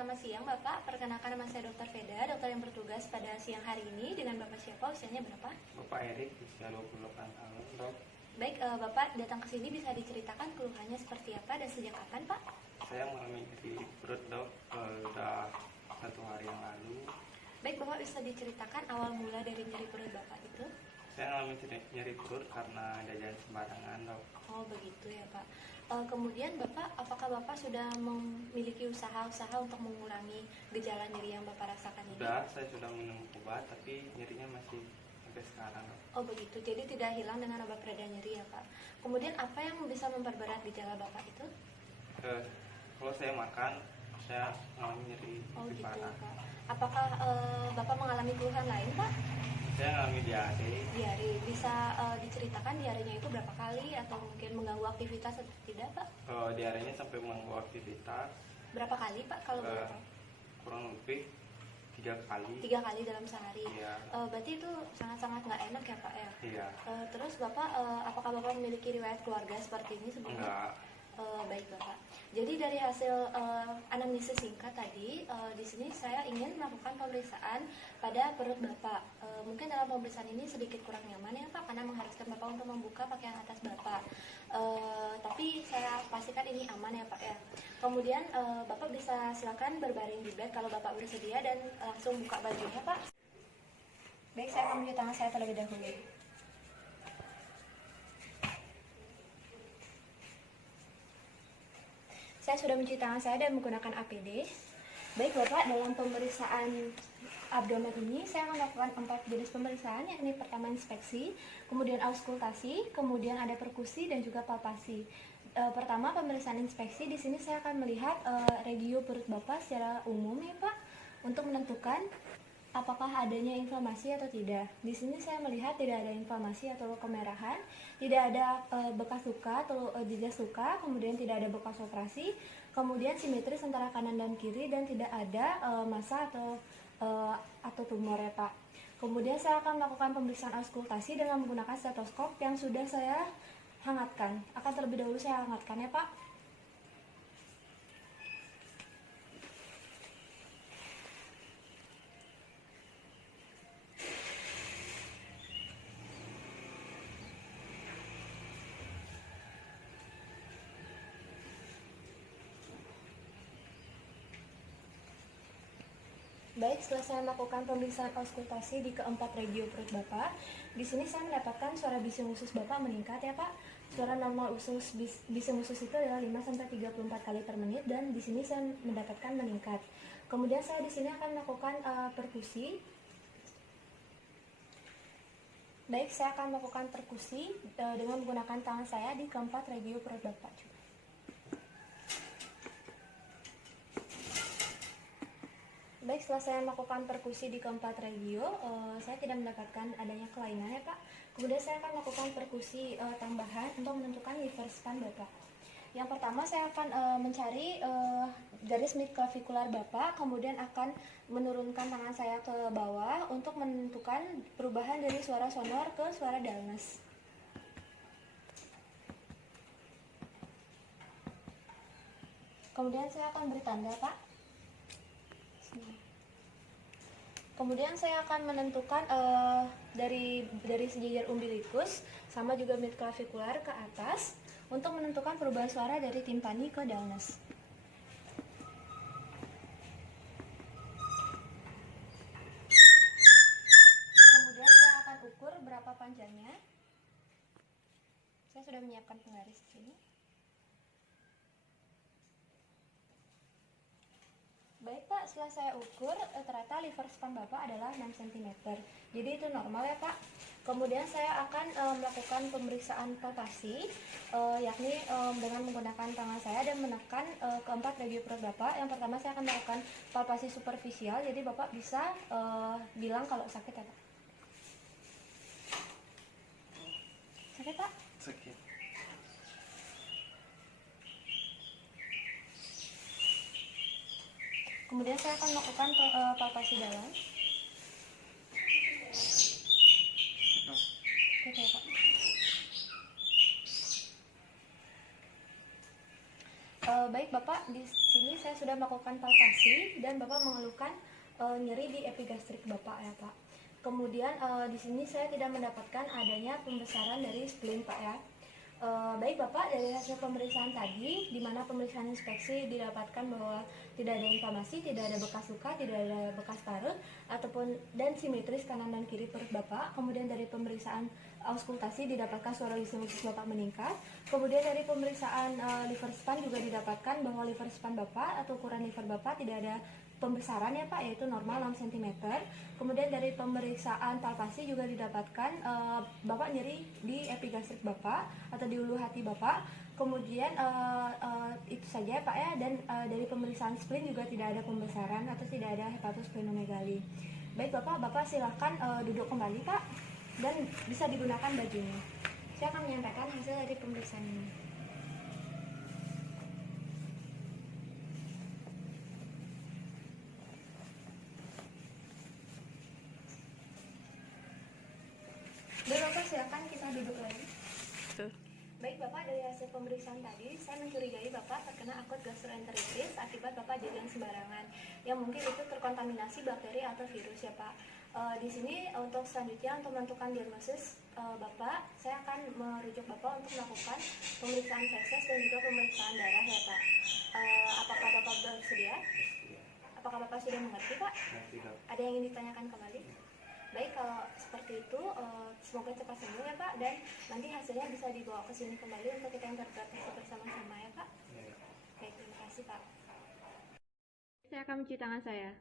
Selamat siang Bapak, perkenalkan nama saya Dr. Veda, dokter yang bertugas pada siang hari ini. Dengan Bapak siapa, usianya berapa? Bapak Erik, usia 28 tahun, dok. Baik, Bapak datang ke sini bisa diceritakan keluhannya seperti apa dan sejak kapan Pak? Saya mengalami nyeri perut, dok, udah 1 hari yang lalu. Baik, Bapak bisa diceritakan awal mula dari nyeri perut Bapak itu? Saya mengalami nyeri perut karena jajan sembarangan, dok. Oh begitu ya Pak. Kemudian Bapak, apakah Bapak sudah memiliki usaha-usaha untuk mengurangi gejala nyeri yang Bapak rasakan ini? Saya sudah minum obat, tapi nyerinya masih sampai sekarang, dok. Oh begitu, jadi tidak hilang dengan obat pereda nyeri ya Pak. Kemudian apa yang bisa memperberat gejala Bapak itu? Kalau saya makan, saya mengalami nyeri Oh lebih gitu parah. Pak. Apakah Bapak mengalami keluhan lain Pak? Saya mengalami diare. Diare, bisa diceritakan diarenya itu berapa kali atau mungkin mengganggu aktivitas atau tidak Pak? Diarenya sampai mengganggu aktivitas. Berapa kali Pak kalau boleh tahu? Kurang lebih 3 kali. 3 kali dalam sehari. Iya. Berarti itu sangat-sangat nggak enak ya Pak ya? Iya. Terus Bapak, apakah Bapak memiliki riwayat keluarga seperti ini sebelumnya? Enggak. Baik Bapak. Jadi dari hasil anamnesis singkat tadi, di sini saya ingin melakukan pemeriksaan pada perut Bapak. Mungkin dalam pemeriksaan ini sedikit kurang nyaman ya Pak, karena mengharuskan Bapak untuk membuka pakaian atas Bapak. Tapi saya pastikan ini aman ya Pak ya. Kemudian Bapak bisa silakan berbaring di bed kalau Bapak bersedia dan langsung buka bajunya Pak. Baik, saya akan mencuci tangan saya terlebih dahulu. Saya sudah mencuci tangan saya dan menggunakan APD. Baik Bapak, dalam pemeriksaan abdomen ini saya akan melakukan 4 jenis pemeriksaan, yakni pertama inspeksi, kemudian auskultasi, kemudian ada perkusi dan juga palpasi. Pertama pemeriksaan inspeksi, di sini saya akan melihat regio perut Bapak secara umum ya Pak, untuk menentukan apakah adanya inflamasi atau tidak. Di sini saya melihat tidak ada inflamasi atau kemerahan, tidak ada bekas luka atau jejas luka, kemudian tidak ada bekas operasi, kemudian simetris antara kanan dan kiri dan tidak ada massa atau tumor ya Pak. Kemudian saya akan melakukan pemeriksaan auskultasi dengan menggunakan stetoskop yang sudah saya hangatkan. Akan terlebih dahulu saya hangatkan ya Pak. Baik, setelah saya melakukan pemeriksaan auskultasi di keempat regio perut Bapak, di sini saya mendapatkan suara bising usus Bapak meningkat ya Pak. Suara normal bising usus itu adalah 5-34 kali per menit dan di sini saya mendapatkan meningkat. Kemudian saya di sini akan melakukan perkusi. Baik, saya akan melakukan perkusi dengan menggunakan tangan saya di keempat regio perut Bapak juga. Baik, setelah saya melakukan perkusi di keempat regio, saya tidak mendapatkan adanya kelainan ya Pak. Kemudian saya akan melakukan perkusi tambahan untuk menentukan liver span Bapak. Yang pertama saya akan mencari garis midclavicular Bapak, kemudian akan menurunkan tangan saya ke bawah untuk menentukan perubahan dari suara sonor ke suara dulness. Kemudian saya akan beri tanda Pak. Kemudian saya akan menentukan dari sejajar umbilikus sama juga midclavicular ke atas untuk menentukan perubahan suara dari timpani ke dulness. Kemudian saya akan ukur berapa panjangnya. Saya sudah menyiapkan penggaris di sini. Baik Pak, setelah saya ukur, ternyata liver span Bapak adalah 6 cm. Jadi itu normal ya Pak. Kemudian saya akan melakukan pemeriksaan palpasi, yakni dengan menggunakan tangan saya dan menekan keempat regio perut Bapak. Yang pertama saya akan melakukan palpasi superficial, jadi Bapak bisa bilang kalau sakit ya Pak. Sakit Pak? Sakit. Kemudian saya akan melakukan palpasi dalam. Oke Pak. Baik Bapak, di sini saya sudah melakukan palpasi dan Bapak mengeluhkan nyeri di epigastrik Bapak ya Pak. Kemudian di sini saya tidak mendapatkan adanya pembesaran dari spleen Pak ya. Baik Bapak, dari hasil pemeriksaan tadi, di mana pemeriksaan inspeksi didapatkan bahwa tidak ada inflamasi, tidak ada bekas luka, tidak ada bekas parut, ataupun dan simetris kanan dan kiri perut Bapak. Kemudian dari pemeriksaan auskultasi didapatkan suara lisimosis Bapak meningkat. Kemudian dari pemeriksaan liver span juga didapatkan bahwa liver span Bapak atau ukuran liver Bapak tidak ada pembesaran ya Pak, yaitu normal 6 cm. Kemudian dari pemeriksaan palpasi juga didapatkan Bapak nyeri di epigastrik Bapak atau di ulu hati Bapak. Kemudian itu saja Pak ya, dan dari pemeriksaan spleen juga tidak ada pembesaran atau tidak ada hepatosplenomegali. Baik Bapak silahkan duduk kembali Pak dan bisa digunakan bajunya. Saya akan menyampaikan hasil dari pemeriksaan ini. Baik Bapak, silakan kita duduk lagi. Baik Bapak, dari hasil pemeriksaan tadi, saya mencurigai Bapak terkena akut gastroenteritis akibat Bapak jajan sembarangan, yang mungkin itu terkontaminasi bakteri atau virus ya Pak. Di sini untuk selanjutnya untuk menentukan diagnosis Bapak, saya akan merujuk Bapak untuk melakukan pemeriksaan feses dan juga pemeriksaan darah ya Pak. Apakah Bapak bersedia? Apakah Bapak sudah mengerti Pak? Ada yang ingin ditanyakan kembali? Baik, kalau seperti itu semoga cepat sembuh ya Pak, dan nanti hasilnya bisa dibawa ke sini kembali untuk kita interpretasi bersama-sama ya Pak. Baik, terima kasih Pak. Saya akan mencuci tangan saya.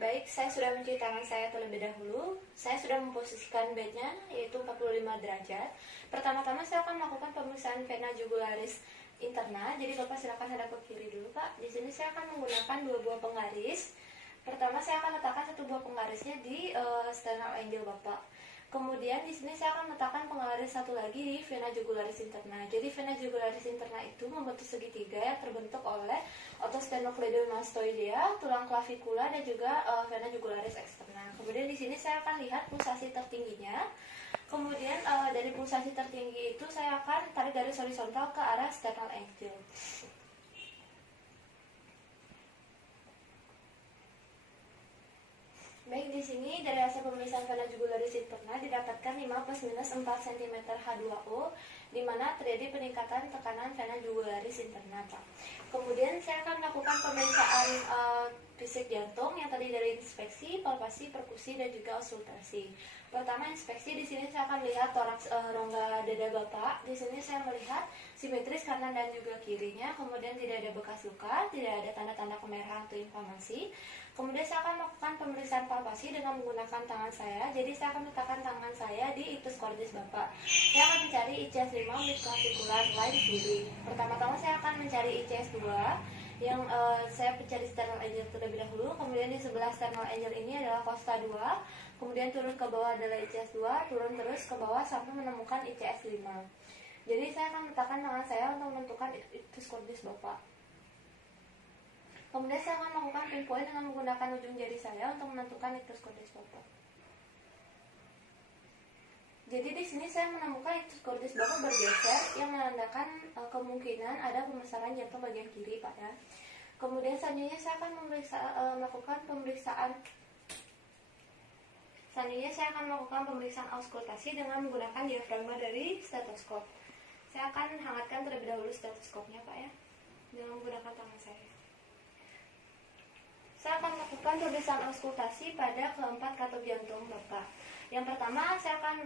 Baik, saya sudah mencuci tangan saya terlebih dahulu. Saya sudah memposisikan bednya, yaitu 45 derajat. Pertama-tama saya akan melakukan pemeriksaan vena jugularis interna. Jadi Bapak silakan hadap ke kiri dulu Pak. Di sini saya akan menggunakan 2 buah penggaris. Pertama saya akan letakkan 1 buah penggarisnya di sternal angle Bapak. Kemudian di sini saya akan letakkan penggaris 1 lagi di vena jugularis interna. Jadi vena jugularis interna itu membentuk segitiga yang terbentuk oleh otosternocleidomastoidea, tulang clavikula, dan juga vena jugularis eksterna. Kemudian di sini saya akan lihat pulsasi tertingginya. Kemudian dari pulsasi tertinggi itu saya akan tarik garis horizontal ke arah sternal angle. Baik, di sini dari hasil pemeriksaan vena jugularis interna didapatkan 5 plus minus 4 cm H2O, di mana terjadi peningkatan tekanan vena jugularis interna Pak. Kemudian saya akan melakukan pemeriksaan fisik jantung yang tadi dari inspeksi, palpasi, perkusi, dan juga auskultasi. Pertama inspeksi, di sini saya akan lihat toraks rongga dada Bapak. Di sini saya melihat simetris kanan dan juga kirinya, kemudian tidak ada bekas luka, tidak ada tanda-tanda kemerahan atau inflamasi. Kemudian saya akan melakukan pemeriksaan palpasi dengan menggunakan tangan saya. Jadi saya akan letakkan tangan saya di ictus cordis Bapak. Saya akan mencari ICS 5 midclavicular line kiri. Pertama-tama saya akan mencari ICS 2 yang saya mencari sternal angle terlebih dahulu. Kemudian di sebelah sternal angle ini adalah costa 2. Kemudian turun ke bawah adalah ICS 2, turun terus ke bawah sampai menemukan ICS 5. Jadi saya akan letakkan tangan saya untuk menentukan ictus cordis Bapak. Kemudian saya akan melakukan pinpoint dengan menggunakan ujung jari saya untuk menentukan ictus cordis Bapak. Jadi di sini saya menemukan ictus cordis Bapak bergeser yang menandakan kemungkinan ada pembesaran jantung bagian kiri Pak ya. Kemudian selanjutnya saya akan melakukan pemeriksaan auskultasi dengan menggunakan diafragma dari stetoskop. Saya akan hangatkan terlebih dahulu stetoskopnya Pak ya, dengan menggunakan tangan saya. Saya akan melakukan pemeriksaan auskultasi pada keempat katup jantung Bapak. Yang pertama, saya akan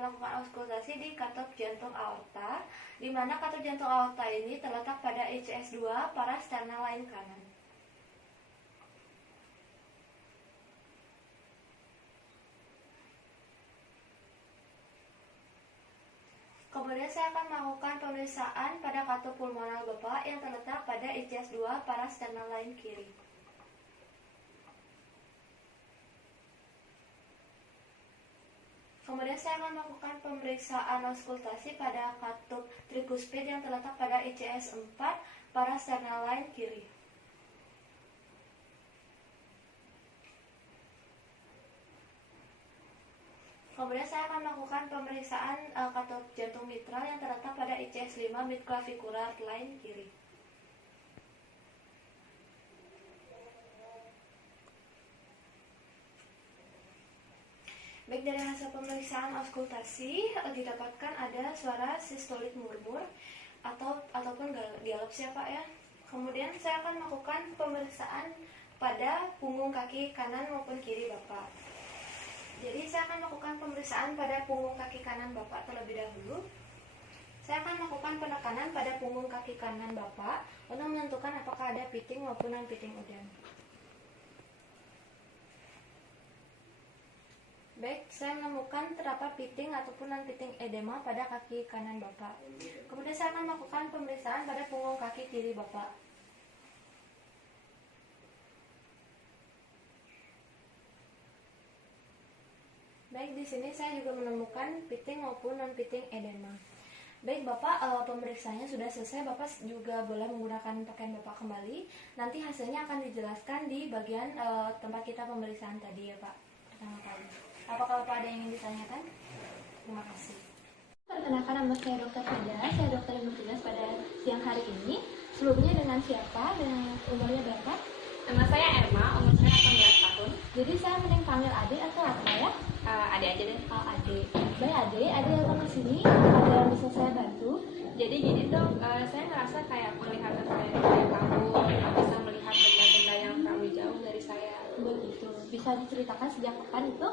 melakukan auskultasi di katup jantung aorta, di mana katup jantung aorta ini terletak pada ICS 2 parasternal line kanan. Kemudian saya akan melakukan pemeriksaan pada katup pulmonal Bapak yang terletak pada ICS 2 parasternal line kiri. Kemudian saya akan melakukan pemeriksaan auskultasi pada katup trikuspid yang terletak pada ICS 4 parasternal line kiri. Kemudian saya akan melakukan pemeriksaan katup jantung mitral yang terletak pada ICS 5 midclavicular line kiri. Baik, dari hasil pemeriksaan auskultasi didapatkan ada suara sistolik murmur ataupun galops ya Pak ya. Kemudian saya akan melakukan pemeriksaan pada punggung kaki kanan maupun kiri Bapak. Jadi saya akan melakukan pemeriksaan pada punggung kaki kanan Bapak terlebih dahulu. Saya akan melakukan penekanan pada punggung kaki kanan Bapak untuk menentukan apakah ada piting maupun non-piting udang. Baik, saya menemukan terdapat piting ataupun non-piting edema pada kaki kanan Bapak. Kemudian saya akan melakukan pemeriksaan pada punggung kaki kiri Bapak. Baik, di sini saya juga menemukan piting maupun non-piting edema. Baik Bapak, pemeriksaannya sudah selesai. Bapak juga boleh menggunakan pakaian Bapak kembali. Nanti hasilnya akan dijelaskan di bagian tempat kita pemeriksaan tadi ya Pak, pertama kali. Apakah Bapak ada yang ingin ditanyakan? Terima kasih. Perkenalkan, nama saya Dr. Fida. Saya dokter yang bertugas pada siang hari ini. Sebelumnya dengan siapa dan umurnya berapa? Nama saya Erma, umur saya 18 tahun. Jadi saya mending panggil adik atau apa ya? Adik aja deh. Adik. Baik adik datang ke sini. Ada yang bisa saya bantu? Jadi gini dok, saya ngerasa kayak melihat kayak kamu bisa melihat benda-benda yang terlalu jauh dari saya. Begitu. Bisa diceritakan sejak kapan itu?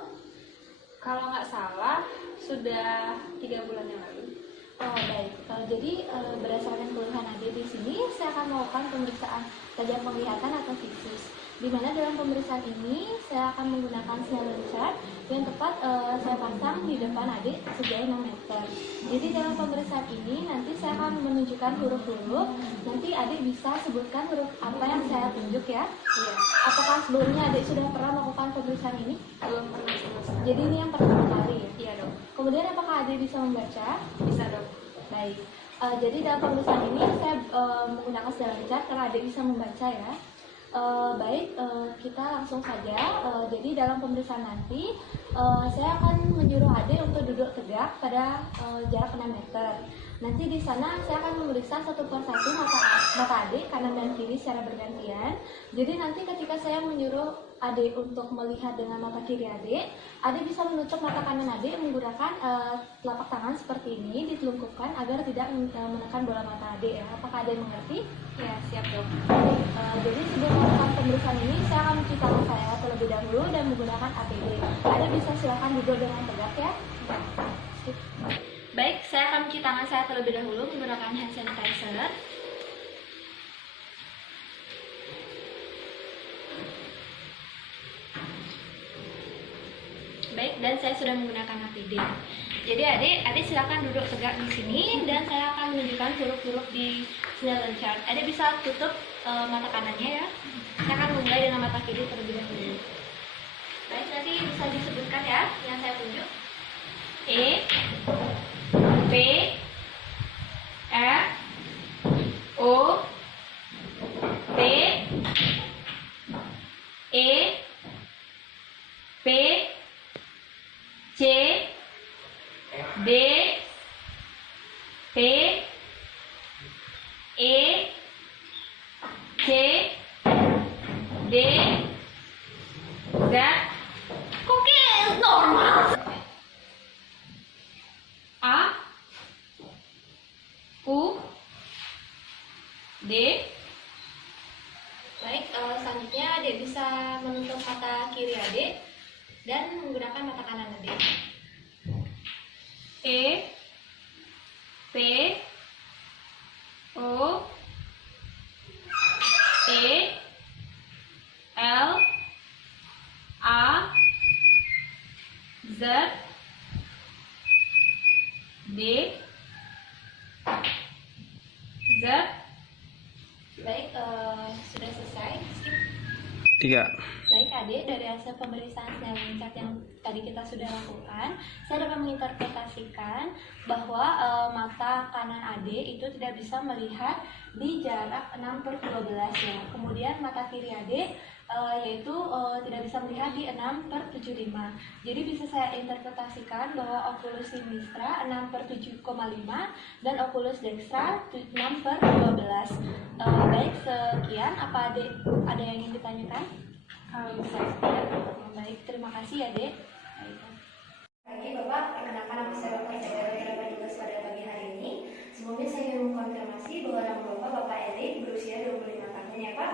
Kalau nggak salah, sudah 3 bulan yang lalu. Oh baik, jadi berdasarkan keluhan adik di sini, saya akan melakukan pemeriksaan tajam penglihatan atau visus. Di mana dalam pemeriksaan ini saya akan menggunakan Snellen chart yang tepat saya pasang di depan adik sejauh 6 meter. Jadi dalam pemeriksaan ini nanti saya akan menunjukkan huruf-huruf. Nanti adik bisa sebutkan huruf apa yang saya tunjuk ya. Iya. Apakah sebelumnya adik sudah pernah melakukan pemeriksaan ini? Belum pernah sama sekali. Jadi ini yang pertama kali ya? Iya dok. Kemudian apakah adik bisa membaca? Bisa dok. Baik. Jadi dalam pemeriksaan ini saya menggunakan Snellen chart karena adik bisa membaca ya. Baik, kita langsung saja. Jadi dalam pemeriksaan nanti saya akan menyuruh adik untuk duduk tegak pada jarak 6 meter. Nanti di sana saya akan memeriksa satu persatu mata adik kanan dan kiri secara bergantian. Jadi nanti ketika saya menyuruh adik untuk melihat dengan mata kiri adik bisa menutup mata kanan adik menggunakan telapak tangan seperti ini ditelungkupkan agar tidak menekan bola mata adik ya. Apakah adik mengerti? Ya siap dok. Jadi sebelum melakukan pemeriksaan ini saya akan mencuci tangan saya terlebih dahulu dan menggunakan APD. Adik bisa silakan duduk dengan tegak ya. Baik, saya akan mencuci tangan saya terlebih dahulu menggunakan hand sanitizer. Baik, dan saya sudah menggunakan APD. Jadi adik silakan duduk tegak di sini dan saya akan menunjukkan huruf-huruf di Snellen chart. Adik bisa tutup mata kanannya ya. Saya akan memulai dengan mata kiri terlebih dahulu. Baik, nanti bisa disebutkan ya yang saya tunjuk. E, P, F, O, P, E, P, C, D, P, E, C, D, Z. Oke, normal. A, U, D. Baik, selanjutnya adik bisa menutup mata kiri adik dan menggunakan mata kanan adik. E, P, O, E, L, A, Z, D, Z. Baik, sudah selesai. Skip. 3. Baik adik, dari hasil pemeriksaan Snellen chart yang tadi kita sudah lakukan, saya dapat menginterpretasikan bahwa mata kanan adik itu tidak bisa melihat di jarak 6/12 ya. Kemudian mata kiri adik yaitu tidak bisa melihat di 6/75. Jadi bisa saya interpretasikan bahwa oculus sinistra 6/7,5 dan oculus dextra 6/12. Baik, sekian. Apa ada yang ingin ditanyakan? Kalau misalnya tidak, baik, terima kasih ya, Dek. Pagi Bapak, perkenalkan nama saya Dr. Jaya Terdapat Dinas pada pagi hari ini. Sebelumnya saya ingin mengkonfirmasi bahwa nama Bapak Erik, berusia 25 tahun ya Pak.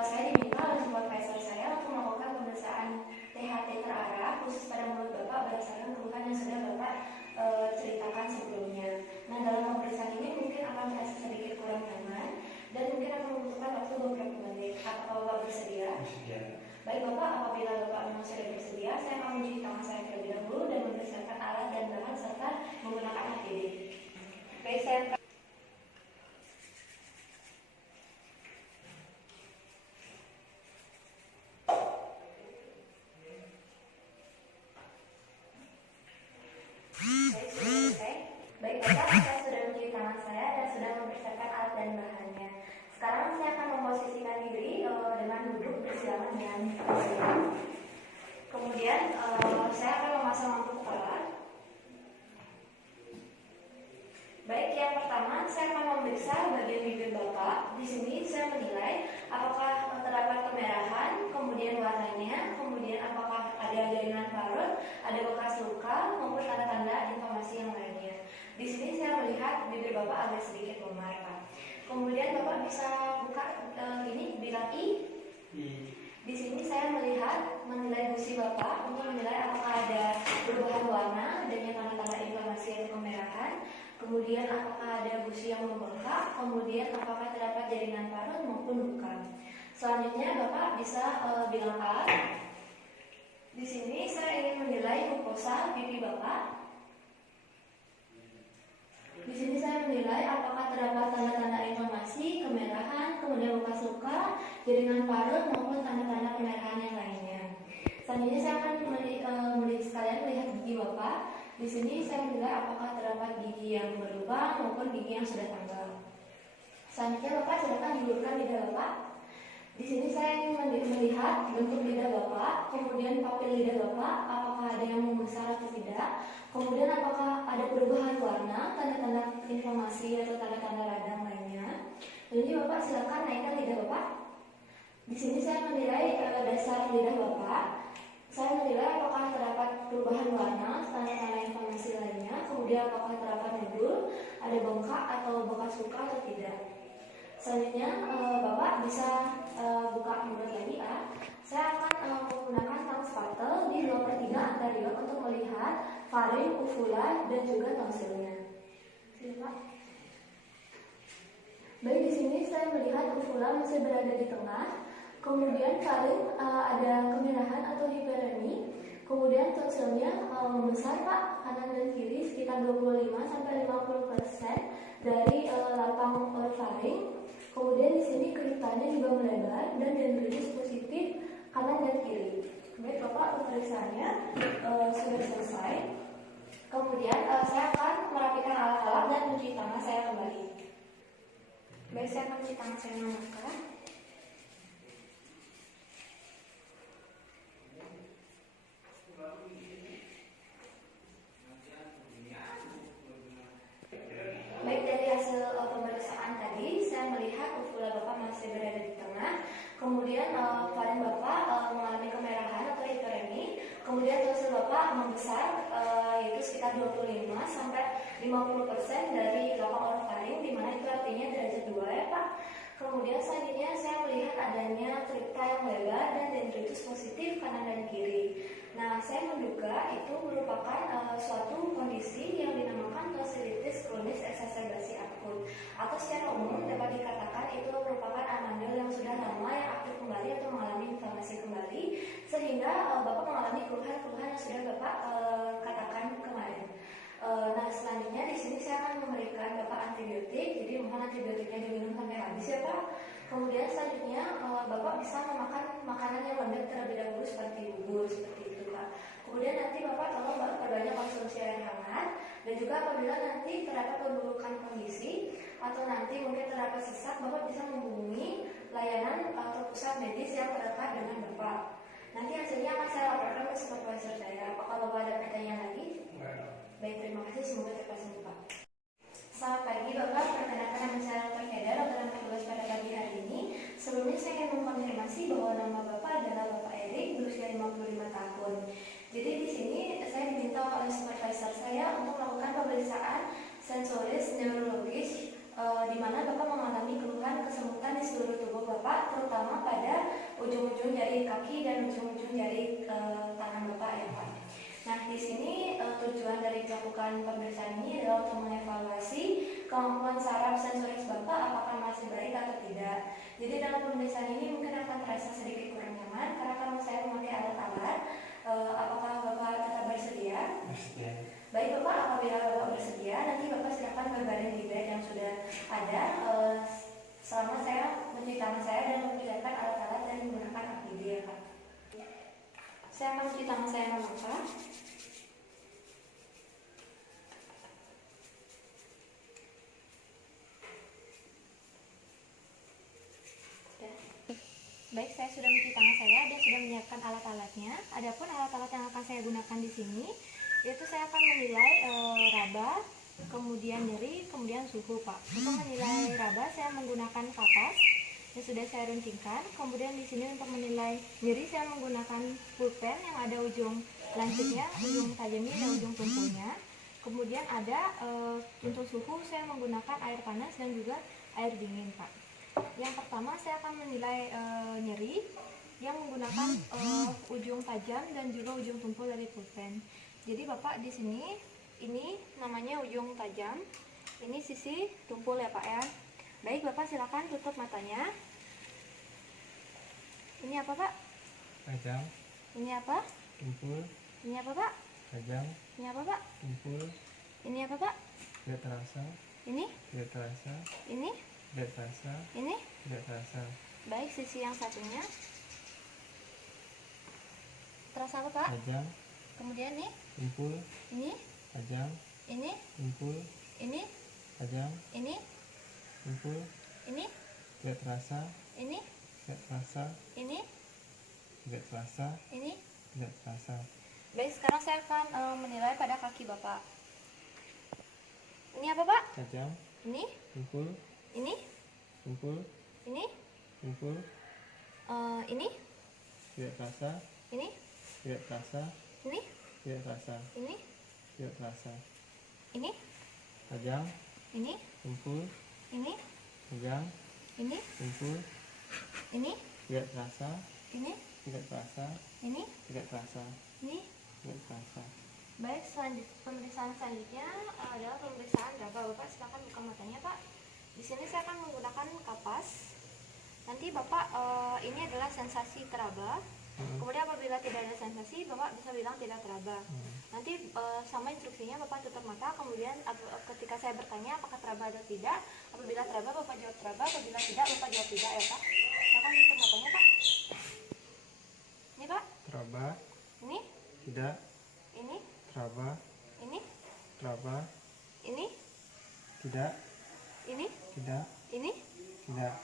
Saya diminta oleh supervisor saya untuk melakukan pemeriksaan THT terarah khusus pada mulut Bapak berdasarkan keluhan yang sudah Bapak ceritakan sebelumnya. Nah, dalam pemeriksaan ini mungkin akan terasa sedikit kurang nyaman dan mungkin akan membutuhkan waktu beberapa menit. Apakah Bapak bersedia? Baik Bapak, apabila Bapak memang sudah bersedia, saya akan mencuci tangan saya terlebih dahulu dan mempersiapkan alat dan bahan serta menggunakan APD. Baik, saya Baik Bapak, saya sudah mencuci tangan saya dan sudah mempersiapkan alat dan bahannya. Sekarang saya akan memposisikan diri dengan duduk bersila dengan kemudian saya akan memasang lampu kepala. Baik, yang pertama saya akan memeriksa bagian bibir Bapak. Di sini saya menilai apakah terdapat kemerahan, kemudian warnanya, kemudian apakah ada jaringan parut, ada bekas luka, maupun tanda-tanda informasi yang lainnya. Di sini saya melihat bibir Bapak agak sedikit memar, Pak. Kemudian Bapak bisa buka ini bilang I. Di sini saya menilai gusi Bapak untuk menilai apakah ada perubahan warna, adanya tanda-tanda inflamasi atau kemerahan. Kemudian apakah ada gusi yang membengkak, kemudian apakah terdapat jaringan parut maupun luka. Selanjutnya Bapak bisa bilang A. Di sini saya ingin menilai mukosa pipi Bapak. Di sini saya menilai apakah terdapat tanda-tanda inflamasi, kemerahan, kemudian bekas luka, jaringan parut maupun tanda-tanda kemerahan yang lainnya. Selanjutnya saya akan sekalian melihat gigi Bapak. Di sini saya menilai apakah terdapat gigi yang berlubang maupun gigi yang sudah tanggal. Selanjutnya Bapak silakan julurkan lidah Bapak. Di sini saya ingin melihat bentuk lidah Bapak, kemudian papil lidah Bapak, apakah ada yang membesar atau tidak, kemudian apakah ada perubahan warna, tanda-tanda inflamasi atau tanda-tanda radang lainnya. Jadi Bapak silakan naikkan lidah Bapak. Di sini saya menilai dasar lidah Bapak. Saya menilai apakah terdapat perubahan warna, tanda-tanda inflamasi lainnya, kemudian apakah terdapat nodul, ada bengkak atau bekas luka atau tidak. Selanjutnya Bapak bisa buka mulut lagi ya. Saya akan menggunakan tang spatel di 2/3 anterior untuk melihat faring, uvula, dan juga tonsilnya. Silakan. Baik, di sini saya melihat uvula masih berada di tengah. Kemudian faring ada kemerahan atau hiperemi. Kemudian tonsilnya membesar Pak, kanan dan kiri sekitar 25-50% dari lapang orofaring. Kemudian di sini keritannya juga melebar dan dendritis positif kanan dan kiri. Baik Bapak, pemeriksaannya sudah selesai. Kemudian saya akan merapikan alat-alat dan mencuci tangan saya kembali. Baik, saya akan mencuci tangan saya menggunakan. Baik, dari hasil pemeriksaan tadi saya melihat uvula Bapak masih berada di tengah. Kemudian faring Bapak mengalami kemerahan atau hiperemi. Kemudian tonsil Bapak membesar yaitu sekitar 25-50% dari lapang orofaring, di mana itu artinya derajat 2 ya Pak. Kemudian selanjutnya saya melihat adanya kripta yang lebar dan dendritis positif kanan dan kiri. Nah, saya menduga itu merupakan suatu kondisi yang dinamakan tonsilitis kronis eksaserbasi akut, atau secara umum dapat dikatakan itu merupakan amandel yang sudah lama yang aktif kembali atau mengalami inflamasi kembali, sehingga Bapak mengalami keluhan-keluhan yang sudah Bapak katakan kemarin. Nah, selanjutnya di sini saya akan memberikan Bapak antibiotik, jadi mohon antibiotiknya diminum sampai habis ya Pak. Kemudian selanjutnya Bapak bisa memakan makanan yang lembek terlebih dahulu seperti bubur, seperti itu Pak. Kemudian nanti Bapak tolong perbanyak konsumsi air hangat, dan juga apabila nanti terdapat pemburukan kondisi atau nanti mungkin terdapat sesak, Bapak bisa menghubungi layanan atau pusat medis yang terdekat dengan Bapak. Nanti hasilnya akan saya laporkan ke supervisor saya. Apakah Bapak ada pertanyaan lagi? Baik, terima kasih. Semoga terpasang Pak. Selamat pagi Bapak, perkenalkan nama saya Dr. Feda, dokter anak tugas pada pagi hari ini. Sebelumnya saya ingin mengkonfirmasi bahwa nama Bapak adalah Bapak Erik, berusia 55 tahun. Jadi di sini saya diminta oleh supervisor saya untuk melakukan pemeriksaan sensoris neurologis, di mana Bapak mengalami keluhan kesemutan di seluruh tubuh Bapak, terutama pada ujung-ujung jari kaki dan ujung-ujung jari tangan Bapak ya Pak. Nah, di sini tujuan dari dilakukan pemeriksaan ini adalah untuk mengevaluasi kemampuan saraf sensoris Bapak apakah masih baik atau tidak. Jadi dalam pemeriksaan ini mungkin akan terasa sedikit kurang nyaman karena saya memakai alat-alat. Apakah Bapak tetap bersedia? Bersedia. Baik Bapak, apabila Bapak bersedia, nanti Bapak silakan berbaring di bed yang sudah ada selama saya mencuci tangan saya dan memperlihatkan alat-alat dan menggunakan APD ya Pak. Saya akan mencuci tangan saya sama Bapak. Baik, saya sudah mencuci tangan saya dan sudah menyiapkan alat-alatnya. Adapun alat-alat yang akan saya gunakan di sini, itu saya akan menilai raba, kemudian nyeri, kemudian suhu Pak. Untuk menilai raba saya menggunakan kapas yang sudah saya runcingkan. Kemudian di sini untuk menilai nyeri saya menggunakan pulpen yang ada ujung lancipnya, ujung tajamnya dan ujung tumpulnya. Kemudian ada untuk suhu saya menggunakan air panas dan juga air dingin Pak. Yang pertama saya akan menilai nyeri yang menggunakan ujung tajam dan juga ujung tumpul dari pulpen. Jadi Bapak di sini ini namanya ujung tajam, ini sisi tumpul ya Pak ya. Baik Bapak silakan tutup matanya. Ini apa Pak? Tajam. Ini apa? Tumpul. Ini apa Pak? Tajam. Ini apa Pak? Tumpul. Ini apa Pak? Tidak terasa. Ini? Tidak terasa. Ini? Tidak terasa. Ini? Tidak terasa. Baik, sisi yang satunya. Terasa apa Pak? Tajam. Kemudian nih, Tumpul. ini, Tajam. ini, Tumpul. ini, Tajam. ini, Tumpul. ini, Tidak terasa. ini, Tidak terasa. ini, Tidak terasa. ini. Tidak terasa. Baik, sekarang saya akan menilai pada kaki Bapak. Ini apa Pak? Tajam. Ini, Tumpul. ini, Tumpul. ini, Tumpul. ini, Tidak terasa. ini, Tidak terasa. ini, Tidak terasa. ini, Tidak terasa. ini, Tajam. ini, Tumpul. ini, Tajam. ini, Tumpul. ini, Tidak terasa. ini, Tidak terasa. ini, Tidak terasa. ini. Tidak terasa. Baik, pemeriksaan selanjutnya adalah pemeriksaan raba. Bapak silakan buka matanya Pak. Di sini saya akan menggunakan kapas. Nanti Bapak ini adalah sensasi teraba. Kemudian apabila tidak ada sensasi, Bapak bisa bilang tidak teraba. Nanti sama instruksinya Bapak tutup mata. Kemudian ketika saya bertanya apakah teraba atau tidak, apabila teraba Bapak jawab teraba, apabila tidak Bapak jawab tidak ya Pak. Silakan tutup matanya Pak. Ini Pak. Teraba. Ini. Tidak. Ini. Teraba. Ini. Teraba. Ini. Tidak. Ini. Tidak. Ini. Tidak.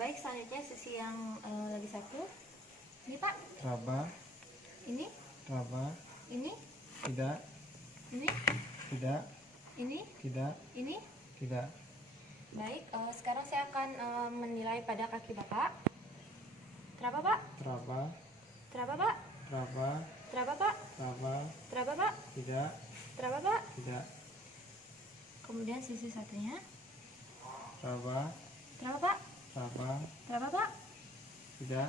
Baik, selanjutnya sisi yang lagi satu. Ini Pak. Teraba. Ini. Teraba. Ini. Tidak. Ini. Tidak. Ini. Tidak. Ini. Tidak. Baik, sekarang saya akan menilai pada kaki Bapak. Teraba Pak? Teraba. Teraba Pak? Teraba. Teraba Pak? Teraba. Teraba Pak? Tidak. Teraba Pak? Tidak. Kemudian sisi satunya. Teraba. Teraba Pak? Teraba. Teraba Pak? Tidak.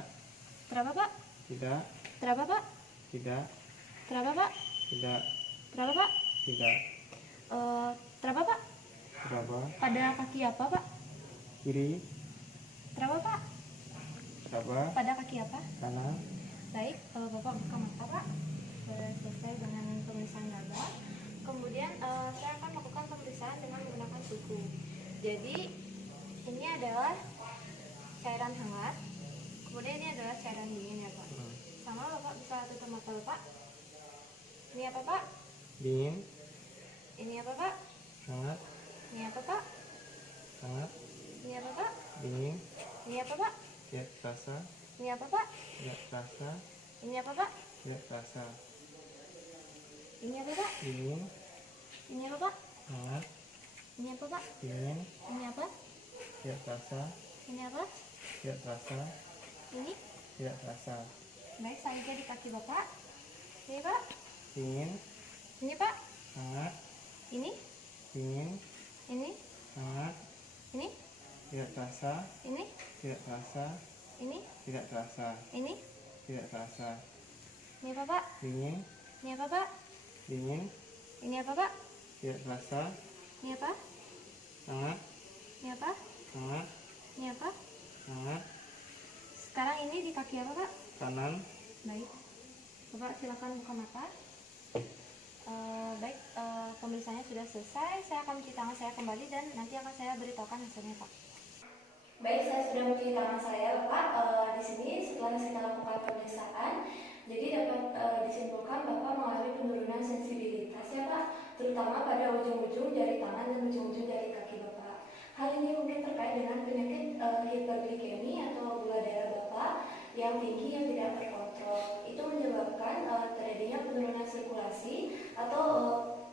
Teraba Pak? Tidak. Teraba Pak? Tidak. Teraba Pak? Tidak. Teraba Pak? Tidak. Teraba Pak? Teraba. Pada kaki apa Pak? Kiri. Teraba Pak? Teraba. Pada kaki apa? Kanan. Baik, Bapak buka mata Pak. Sudah selesai dengan pemeriksaan raba. Kemudian saya akan melakukan pemeriksaan dengan menggunakan suhu. Jadi ini adalah cairan hangat. Kemudian ini adalah cairan dingin ya Pak. Sama Bapak bisa tutup mata Bapak. Ini apa Pak? Dingin. Ini apa Pak? Hangat. Ini apa Pak? Hangat. Ini apa Pak? Dingin. Ini apa Pak? Tidak terasa. Ini apa Pak? Tidak terasa. Ini apa Pak? Tidak terasa. Ini apa Pak? Dingin. Ini apa Pak? Hangat. Ini apa Pak? Dingin. Ini apa? Tidak terasa. Ini apa? Tidak terasa. Ini? Tidak terasa. Baik, selanjutnya di kaki Bapak. Ini Pak. Dingin. Ini Pak. Hangat. Ini? Dingin. Ini? Hangat. Ini? Tidak terasa. Ini? Tidak terasa. Ini? Tidak terasa. Ini? Tidak terasa. Ini apa Pak? Dingin. Ini apa Pak? Dingin. Ini apa Pak? Tidak terasa. Ini apa? Hangat. Ini apa? Hangat. Ini apa? Hangat. Sekarang ini di kaki apa Pak? Kanan. Baik. Bapak silakan buka mata. Baik, pemeriksaannya sudah selesai. Saya akan mencuci tangan saya kembali dan nanti akan saya beritahukan hasilnya Pak. Baik, saya sudah mencuci tangan saya Pak. Di sini setelah kita lakukan pemeriksaan, jadi dapat disimpulkan Bapak mengalami penurunan sensibilitas ya Pak, terutama pada ujung-ujung jari tangan dan ujung-ujung jari kaki Bapak. Hal ini mungkin terkait dengan penyakit hiperglikemi atau gula darah Bapak yang tinggi yang tidak terkontrol. Itu menyebabkan terjadinya penurunan sirkulasi atau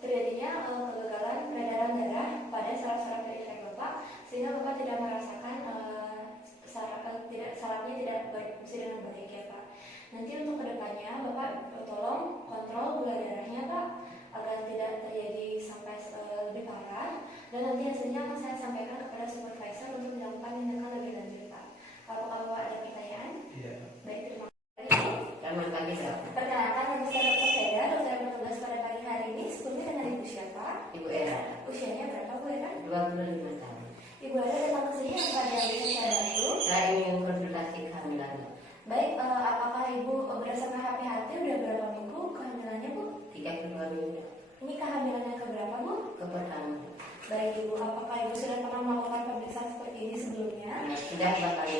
terjadinya kegagalan peredaran darah pada saraf-saraf perifer Bapak, sehingga Bapak tidak merasakan sarafnya tidak berfungsi dengan baik ya Pak. Nanti untuk kedepannya Bapak tolong kontrol gula darahnya Pak, agar tidak terjadi sampai lebih parah, dan nanti hasilnya akan saya sampaikan kepada supervisor untuk dilakukan tindakan lebih lanjut Pak. Apakah Bapak ada pertanyaan? Iya. Baik, terima kasih. Selamat pagi, Sal. Perkenalkan, nama saya Dr. Seda, dokter yang bertugas pada pagi hari ini. Sebelumnya dengan Ibu siapa? Ibu Era, Usianya berapa Bu Era? 25 tahun. Ibu Era datang ke sini apa ada yang bisa saya bantu? Saya ingin konsultasi kehamilan. Baik, apakah Ibu berdasarkan HPHT udah berapa minggu kehamilannya Bu? 32 minggu. Ini kehamilannya keberapa Bu? Kepertama. Baik Ibu, apakah Ibu sudah pernah melakukan pemeriksaan seperti ini sebelumnya? Sudah berapa kali?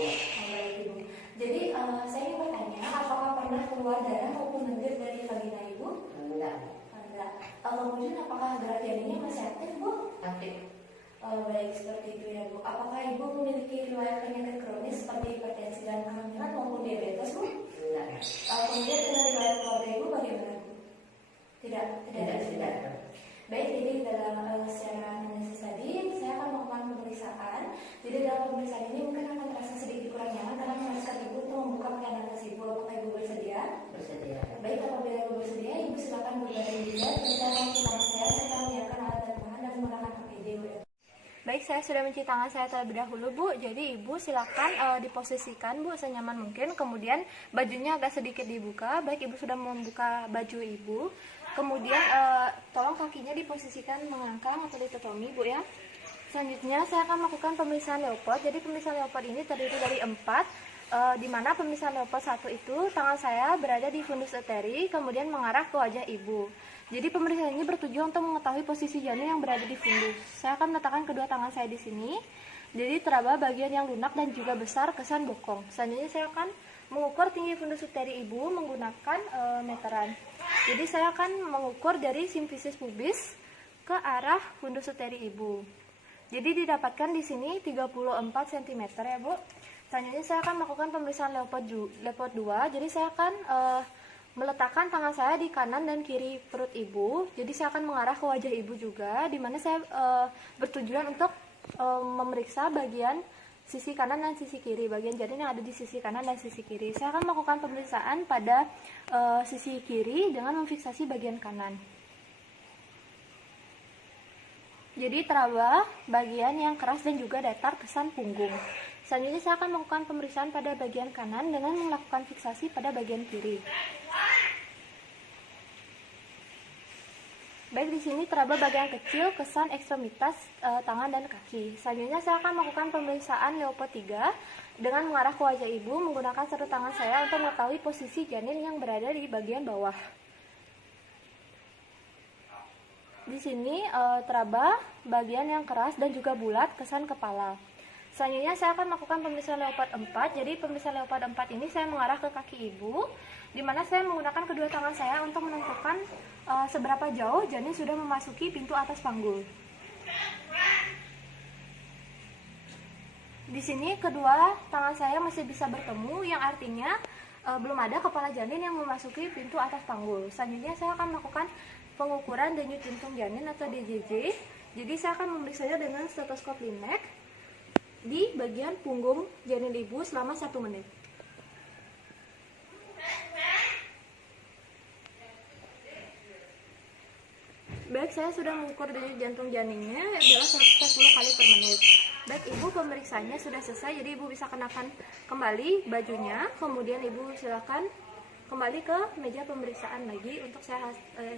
Baik Ibu. Jadi saya ingin bertanya, apakah pernah keluar darah maupun lendir dari vagina Ibu? Enggak. Enggak. Kemudian apakah gerak janinnya masih aktif Bu? Aktif. Baik, seperti itu ya Bu. Apakah Ibu memiliki riwayat penyakit kronis seperti hipertensi dan kehamilan maupun diabetes Bu? Enggak. Kemudian dengan riwayat keluarga Ibu bagaimana Bu? Tidak. Baik, jadi dalam secara analisis tadi saya akan melakukan pemeriksaan. Jadi dalam pemeriksaan ini mungkin akan terasa sedikit kurang nyaman karena mengharuskan Ibu untuk membuka pakaian atas Ibu. Apakah Ibu bersedia? Bersedia. Baik, apabila Ibu bersedia, Ibu silakan berbaring juga. Kita akan mencuci tangan saya serta menyiapkan alat dan bahan dan menggunakan APD. Baik, saya sudah mencuci tangan saya terlebih dahulu Bu. Jadi Ibu silakan diposisikan Bu senyaman mungkin. Kemudian bajunya agak sedikit dibuka. Baik, Ibu sudah membuka baju Ibu. Kemudian tolong kakinya diposisikan mengangkang atau ditotomi Bu ya. Selanjutnya saya akan melakukan pemeriksaan leopard. Jadi pemeriksaan leopard ini terdiri dari 4, di mana pemeriksaan leopard 1 itu tangan saya berada di fundus uteri, kemudian mengarah ke wajah Ibu. Jadi pemeriksaan ini bertujuan untuk mengetahui posisi janin yang berada di fundus. Saya akan meletakkan kedua tangan saya di sini. Jadi teraba bagian yang lunak dan juga besar kesan bokong. Selanjutnya saya akan mengukur tinggi fundus uteri Ibu menggunakan meteran. Jadi saya akan mengukur dari simfisis pubis ke arah fundus uteri Ibu. Jadi didapatkan di sini 34 cm ya Bu. Selanjutnya saya akan melakukan pemeriksaan leopard 2. Jadi saya akan meletakkan tangan saya di kanan dan kiri perut Ibu. Jadi saya akan mengarah ke wajah Ibu juga, di mana saya bertujuan untuk memeriksa bagian sisi kanan dan sisi kiri, bagian janin yang ada di sisi kanan dan sisi kiri. Saya akan melakukan pemeriksaan pada sisi kiri dengan memfiksasi bagian kanan. Jadi teraba bagian yang keras dan juga datar kesan punggung. Selanjutnya saya akan melakukan pemeriksaan pada bagian kanan dengan melakukan fiksasi pada bagian kiri. Baik, di sini teraba bagian kecil kesan ekstremitas tangan dan kaki. Selanjutnya saya akan melakukan pemeriksaan leopard 3 dengan mengarah ke wajah Ibu menggunakan satu tangan saya untuk mengetahui posisi janin yang berada di bagian bawah. Di sini teraba bagian yang keras dan juga bulat kesan kepala. Selanjutnya saya akan melakukan pemeriksaan leopard 4. Jadi pemeriksaan leopard 4 ini saya mengarah ke kaki Ibu, di mana saya menggunakan kedua tangan saya untuk menentukan seberapa jauh janin sudah memasuki pintu atas panggul. Di sini kedua tangan saya masih bisa bertemu, yang artinya belum ada kepala janin yang memasuki pintu atas panggul. Selanjutnya saya akan melakukan pengukuran denyut jantung janin atau DJJ. Jadi saya akan memeriksanya dengan stetoskop Linac di bagian punggung janin ibu selama 1 menit. Baik, saya sudah mengukur denyut jantung janinnya adalah 140 kali per menit. Baik, ibu pemeriksaannya sudah selesai, jadi ibu bisa kenakan kembali bajunya, kemudian ibu silakan kembali ke meja pemeriksaan lagi untuk saya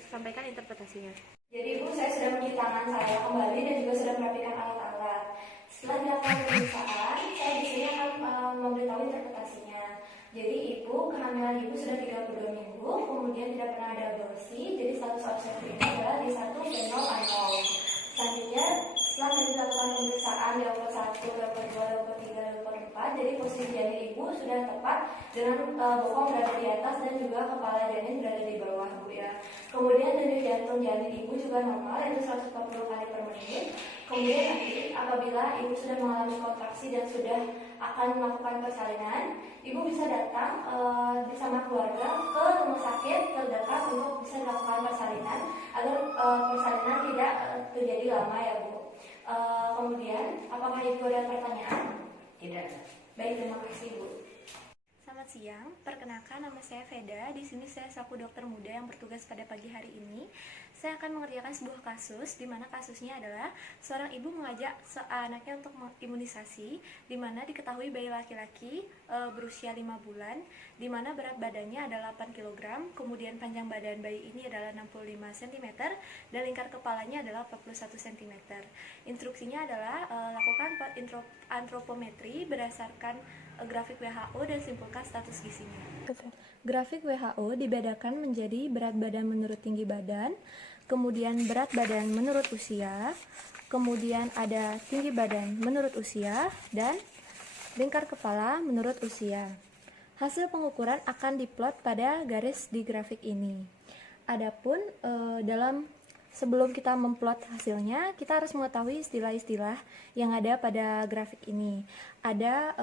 sampaikan interpretasinya. Jadi ibu, saya sudah mencuci tangan saya kembali dan juga sudah merapikan alat-alat. Setelah dilakukan pemeriksaan, saya di sini akan memberitahu interpretasinya. Jadi ibu, kehamilan ibu sudah 32 minggu, kemudian tidak pernah ada aborsi, jadi status obstetrik ini adalah di 1 penol anol. Selanjutnya, setelah tadi dilakukan pemeriksaan di level 1, level 2, level 3, level 4, jadi posisi janin ibu sudah tepat dengan bokong berada di atas dan juga kepala janin berada di bawah, Bu ya. Kemudian denyut jantung janin ibu juga normal, yaitu 140 kali per menit. Kemudian nanti apabila ibu sudah mengalami kontraksi dan sudah akan melakukan persalinan, ibu bisa datang bersama keluarga ke rumah sakit terdekat untuk bisa dilakukan persalinan agar persalinan tidak terjadi lama ya Bu. Kemudian, apakah ibu ada pertanyaan? Tidak. Baik, terima kasih Bu. Selamat siang, perkenalkan nama saya Veda. Di sini saya selaku dokter muda yang bertugas pada pagi hari ini. Saya akan mengerjakan sebuah kasus, di mana kasusnya adalah seorang ibu mengajak anaknya untuk mengimunisasi, di mana diketahui bayi laki-laki berusia 5 bulan, di mana berat badannya adalah 8 kg, kemudian panjang badan bayi ini adalah 65 cm, dan lingkar kepalanya adalah 41 cm. Instruksinya adalah lakukan antropometri berdasarkan grafik WHO dan simpulkan status gizinya. Grafik WHO dibedakan menjadi berat badan menurut tinggi badan, kemudian berat badan menurut usia, kemudian ada tinggi badan menurut usia, dan lingkar kepala menurut usia. Hasil pengukuran akan diplot pada garis di grafik ini. Adapun sebelum kita memplot hasilnya, kita harus mengetahui istilah-istilah yang ada pada grafik ini. Ada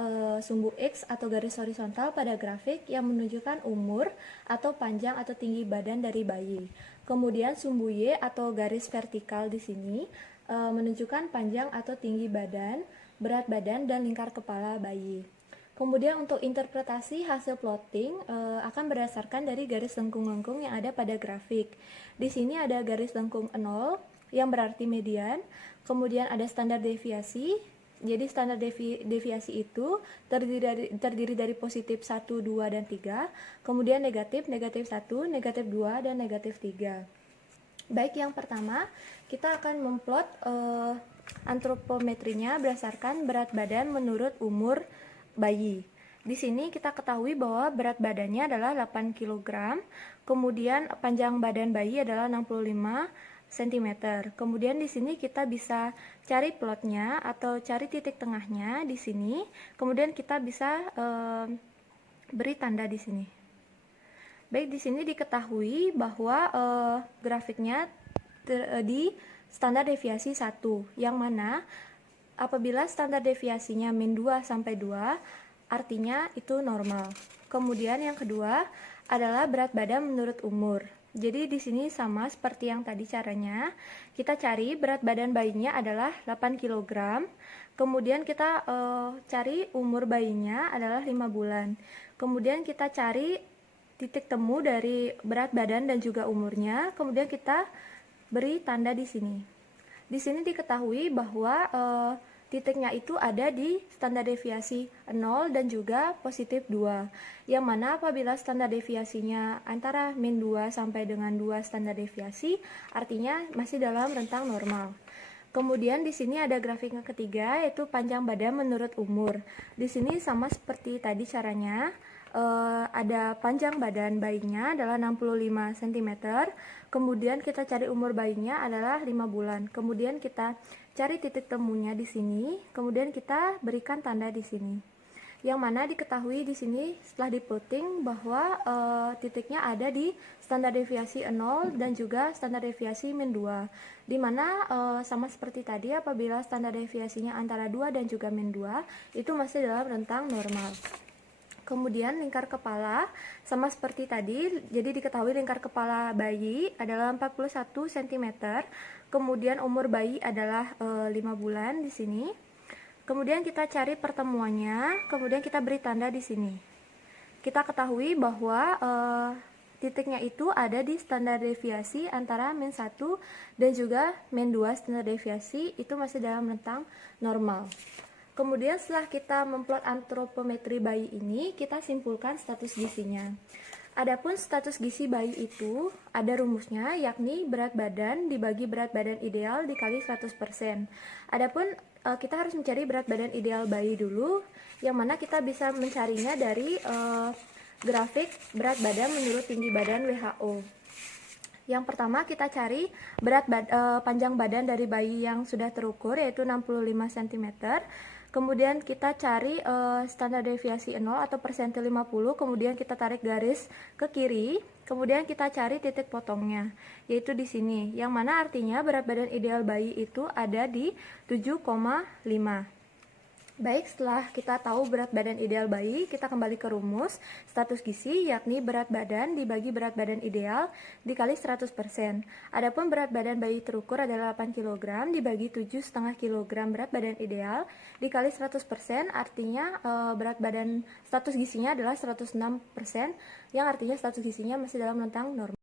sumbu X atau garis horizontal pada grafik yang menunjukkan umur atau panjang atau tinggi badan dari bayi. Kemudian sumbu Y atau garis vertikal di sini menunjukkan panjang atau tinggi badan, berat badan, dan lingkar kepala bayi. Kemudian untuk interpretasi hasil plotting akan berdasarkan dari garis lengkung-lengkung yang ada pada grafik. Di sini ada garis lengkung 0 yang berarti median, kemudian ada standar deviasi. Jadi standar deviasi itu terdiri dari positif 1, 2, dan 3, kemudian negatif 1, negatif 2, dan negatif 3. Baik, yang pertama kita akan memplot antropometrinya berdasarkan berat badan menurut umur bayi. Di sini kita ketahui bahwa berat badannya adalah 8 kg, kemudian panjang badan bayi adalah 65 cm. Kemudian di sini kita bisa cari plotnya atau cari titik tengahnya di sini. Kemudian kita bisa beri tanda di sini. Baik, di sini diketahui bahwa grafiknya di standar deviasi 1, yang mana apabila standar deviasinya min 2 sampai 2, artinya itu normal. Kemudian yang kedua adalah berat badan menurut umur. Jadi di sini sama seperti yang tadi caranya. Kita cari berat badan bayinya adalah 8 kg. Kemudian kita cari umur bayinya adalah 5 bulan. Kemudian kita cari titik temu dari berat badan dan juga umurnya. Kemudian kita beri tanda di sini. Di sini diketahui bahwa titiknya itu ada di standar deviasi 0 dan juga positif 2, yang mana apabila standar deviasinya antara min 2 sampai dengan 2 standar deviasi, artinya masih dalam rentang normal. Kemudian di sini ada grafik yang ketiga, yaitu panjang badan menurut umur. Di sini sama seperti tadi caranya, ada panjang badan bayinya adalah 65 cm, kemudian kita cari umur bayinya adalah 5 bulan, kemudian kita cari titik temunya di sini, kemudian kita berikan tanda di sini. yang mana diketahui di sini setelah diplotting bahwa titiknya ada di standar deviasi 0 dan juga standar deviasi min 2, di mana sama seperti tadi apabila standar deviasinya antara 2 dan juga min 2 itu masih dalam rentang normal. Kemudian lingkar kepala sama seperti tadi, jadi diketahui lingkar kepala bayi adalah 41 cm, kemudian umur bayi adalah 5 bulan di sini. Kemudian kita cari pertemuannya, kemudian kita beri tanda di sini. Kita ketahui bahwa titiknya itu ada di standar deviasi antara min 1 dan juga min 2 standar deviasi, itu masih dalam rentang normal. Kemudian setelah kita memplot antropometri bayi ini, kita simpulkan status gizinya. Adapun status gizi bayi itu ada rumusnya, yakni berat badan dibagi berat badan ideal dikali 100%. Adapun kita harus mencari berat badan ideal bayi dulu, yang mana kita bisa mencarinya dari grafik berat badan menurut tinggi badan WHO. Yang pertama kita cari panjang badan dari bayi yang sudah terukur, yaitu 65 cm. Kemudian kita cari standar deviasi 0 atau persentil 50, kemudian kita tarik garis ke kiri, kemudian kita cari titik potongnya, yaitu di sini, yang mana artinya berat badan ideal bayi itu ada di 7,5. Baik, setelah kita tahu berat badan ideal bayi, kita kembali ke rumus status gizi, yakni berat badan dibagi berat badan ideal dikali 100%. Adapun berat badan bayi terukur adalah 8 kg dibagi 7,5 kg berat badan ideal dikali 100%, artinya berat badan status gizinya adalah 106%, yang artinya status gizinya masih dalam rentang normal.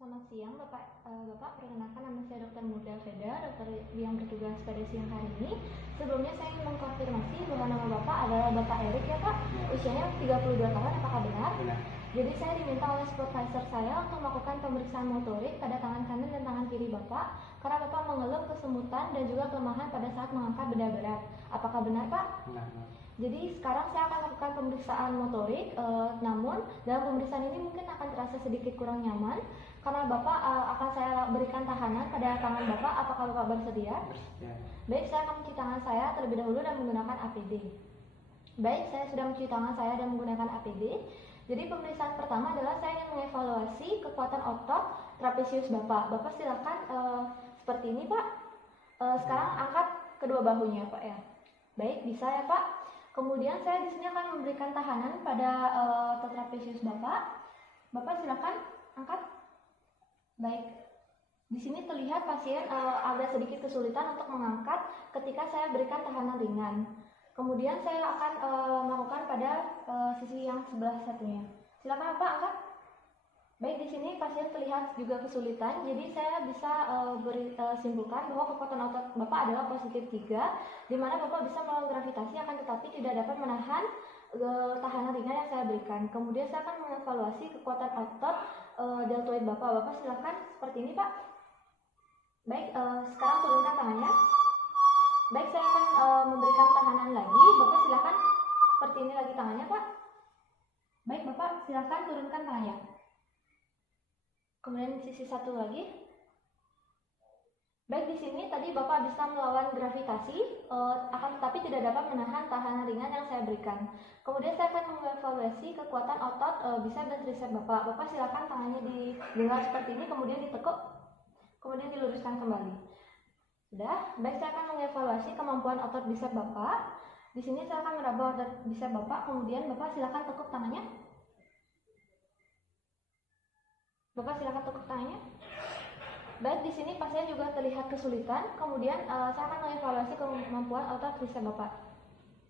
Selamat siang Bapak, perkenalkan nama saya Dr. Muda Veda, dokter yang bertugas pada siang hari ini. Sebelumnya saya ingin mengkonfirmasi bahwa nama Bapak adalah Bapak Erik ya Pak, usianya 32 tahun, apakah benar? Benar. Jadi saya diminta oleh supervisor saya untuk melakukan pemeriksaan motorik pada tangan kanan dan tangan kiri Bapak, karena Bapak mengeluh kesemutan dan juga kelemahan pada saat mengangkat benda berat. Apakah benar Pak? Benar. Jadi sekarang saya akan lakukan pemeriksaan motorik, namun dalam pemeriksaan ini mungkin akan terasa sedikit kurang nyaman karena Bapak akan saya berikan tahanan pada tangan Bapak. Apakah Bapak bersedia? Bersedia. Baik, saya akan mencuci tangan saya terlebih dahulu dan menggunakan APD. Baik, saya sudah mencuci tangan saya dan menggunakan APD. Jadi pemeriksaan pertama adalah saya ingin mengevaluasi kekuatan otot trapesius Bapak. Bapak silakan seperti ini Pak. Sekarang angkat kedua bahunya Pak ya. Baik, bisa ya Pak. Kemudian saya di sini akan memberikan tahanan pada otot trapesius Bapak. Bapak silakan angkat. Baik. Di sini terlihat pasien ada sedikit kesulitan untuk mengangkat ketika saya berikan tahanan ringan. Kemudian saya akan melakukan pada sisi yang sebelah satunya. Silakan Bapak angkat. Baik, di sini pasien terlihat juga kesulitan, jadi saya bisa simpulkan bahwa kekuatan otot Bapak adalah positif 3, di mana Bapak bisa melawan gravitasi akan tetapi tidak dapat menahan tahanan ringan yang saya berikan. Kemudian saya akan mengevaluasi kekuatan otot deltoid Bapak. Bapak silakan seperti ini Pak. Baik, sekarang turunkan tangannya. Baik, saya akan memberikan tahanan lagi. Bapak silakan seperti ini lagi tangannya Pak. Baik, Bapak silakan turunkan tangannya. Kemudian sisi satu lagi. Baik, di sini tadi Bapak bisa melawan gravitasi, akan tetapi tidak dapat menahan tahanan ringan yang saya berikan. Kemudian saya akan mengevaluasi kekuatan otot bicep dan tricep Bapak. Bapak silakan tangannya digenggam seperti ini, kemudian ditekuk, kemudian diluruskan kembali. Sudah. Baik, saya akan mengevaluasi kemampuan otot bicep Bapak. Di sini saya akan meraba otot bicep Bapak, kemudian Bapak silakan tekuk tangannya. Bapak silakan tekuk tangannya. Baik, di sini pasien juga terlihat kesulitan. Kemudian saya akan mengevaluasi kemampuan otot tricep Bapak.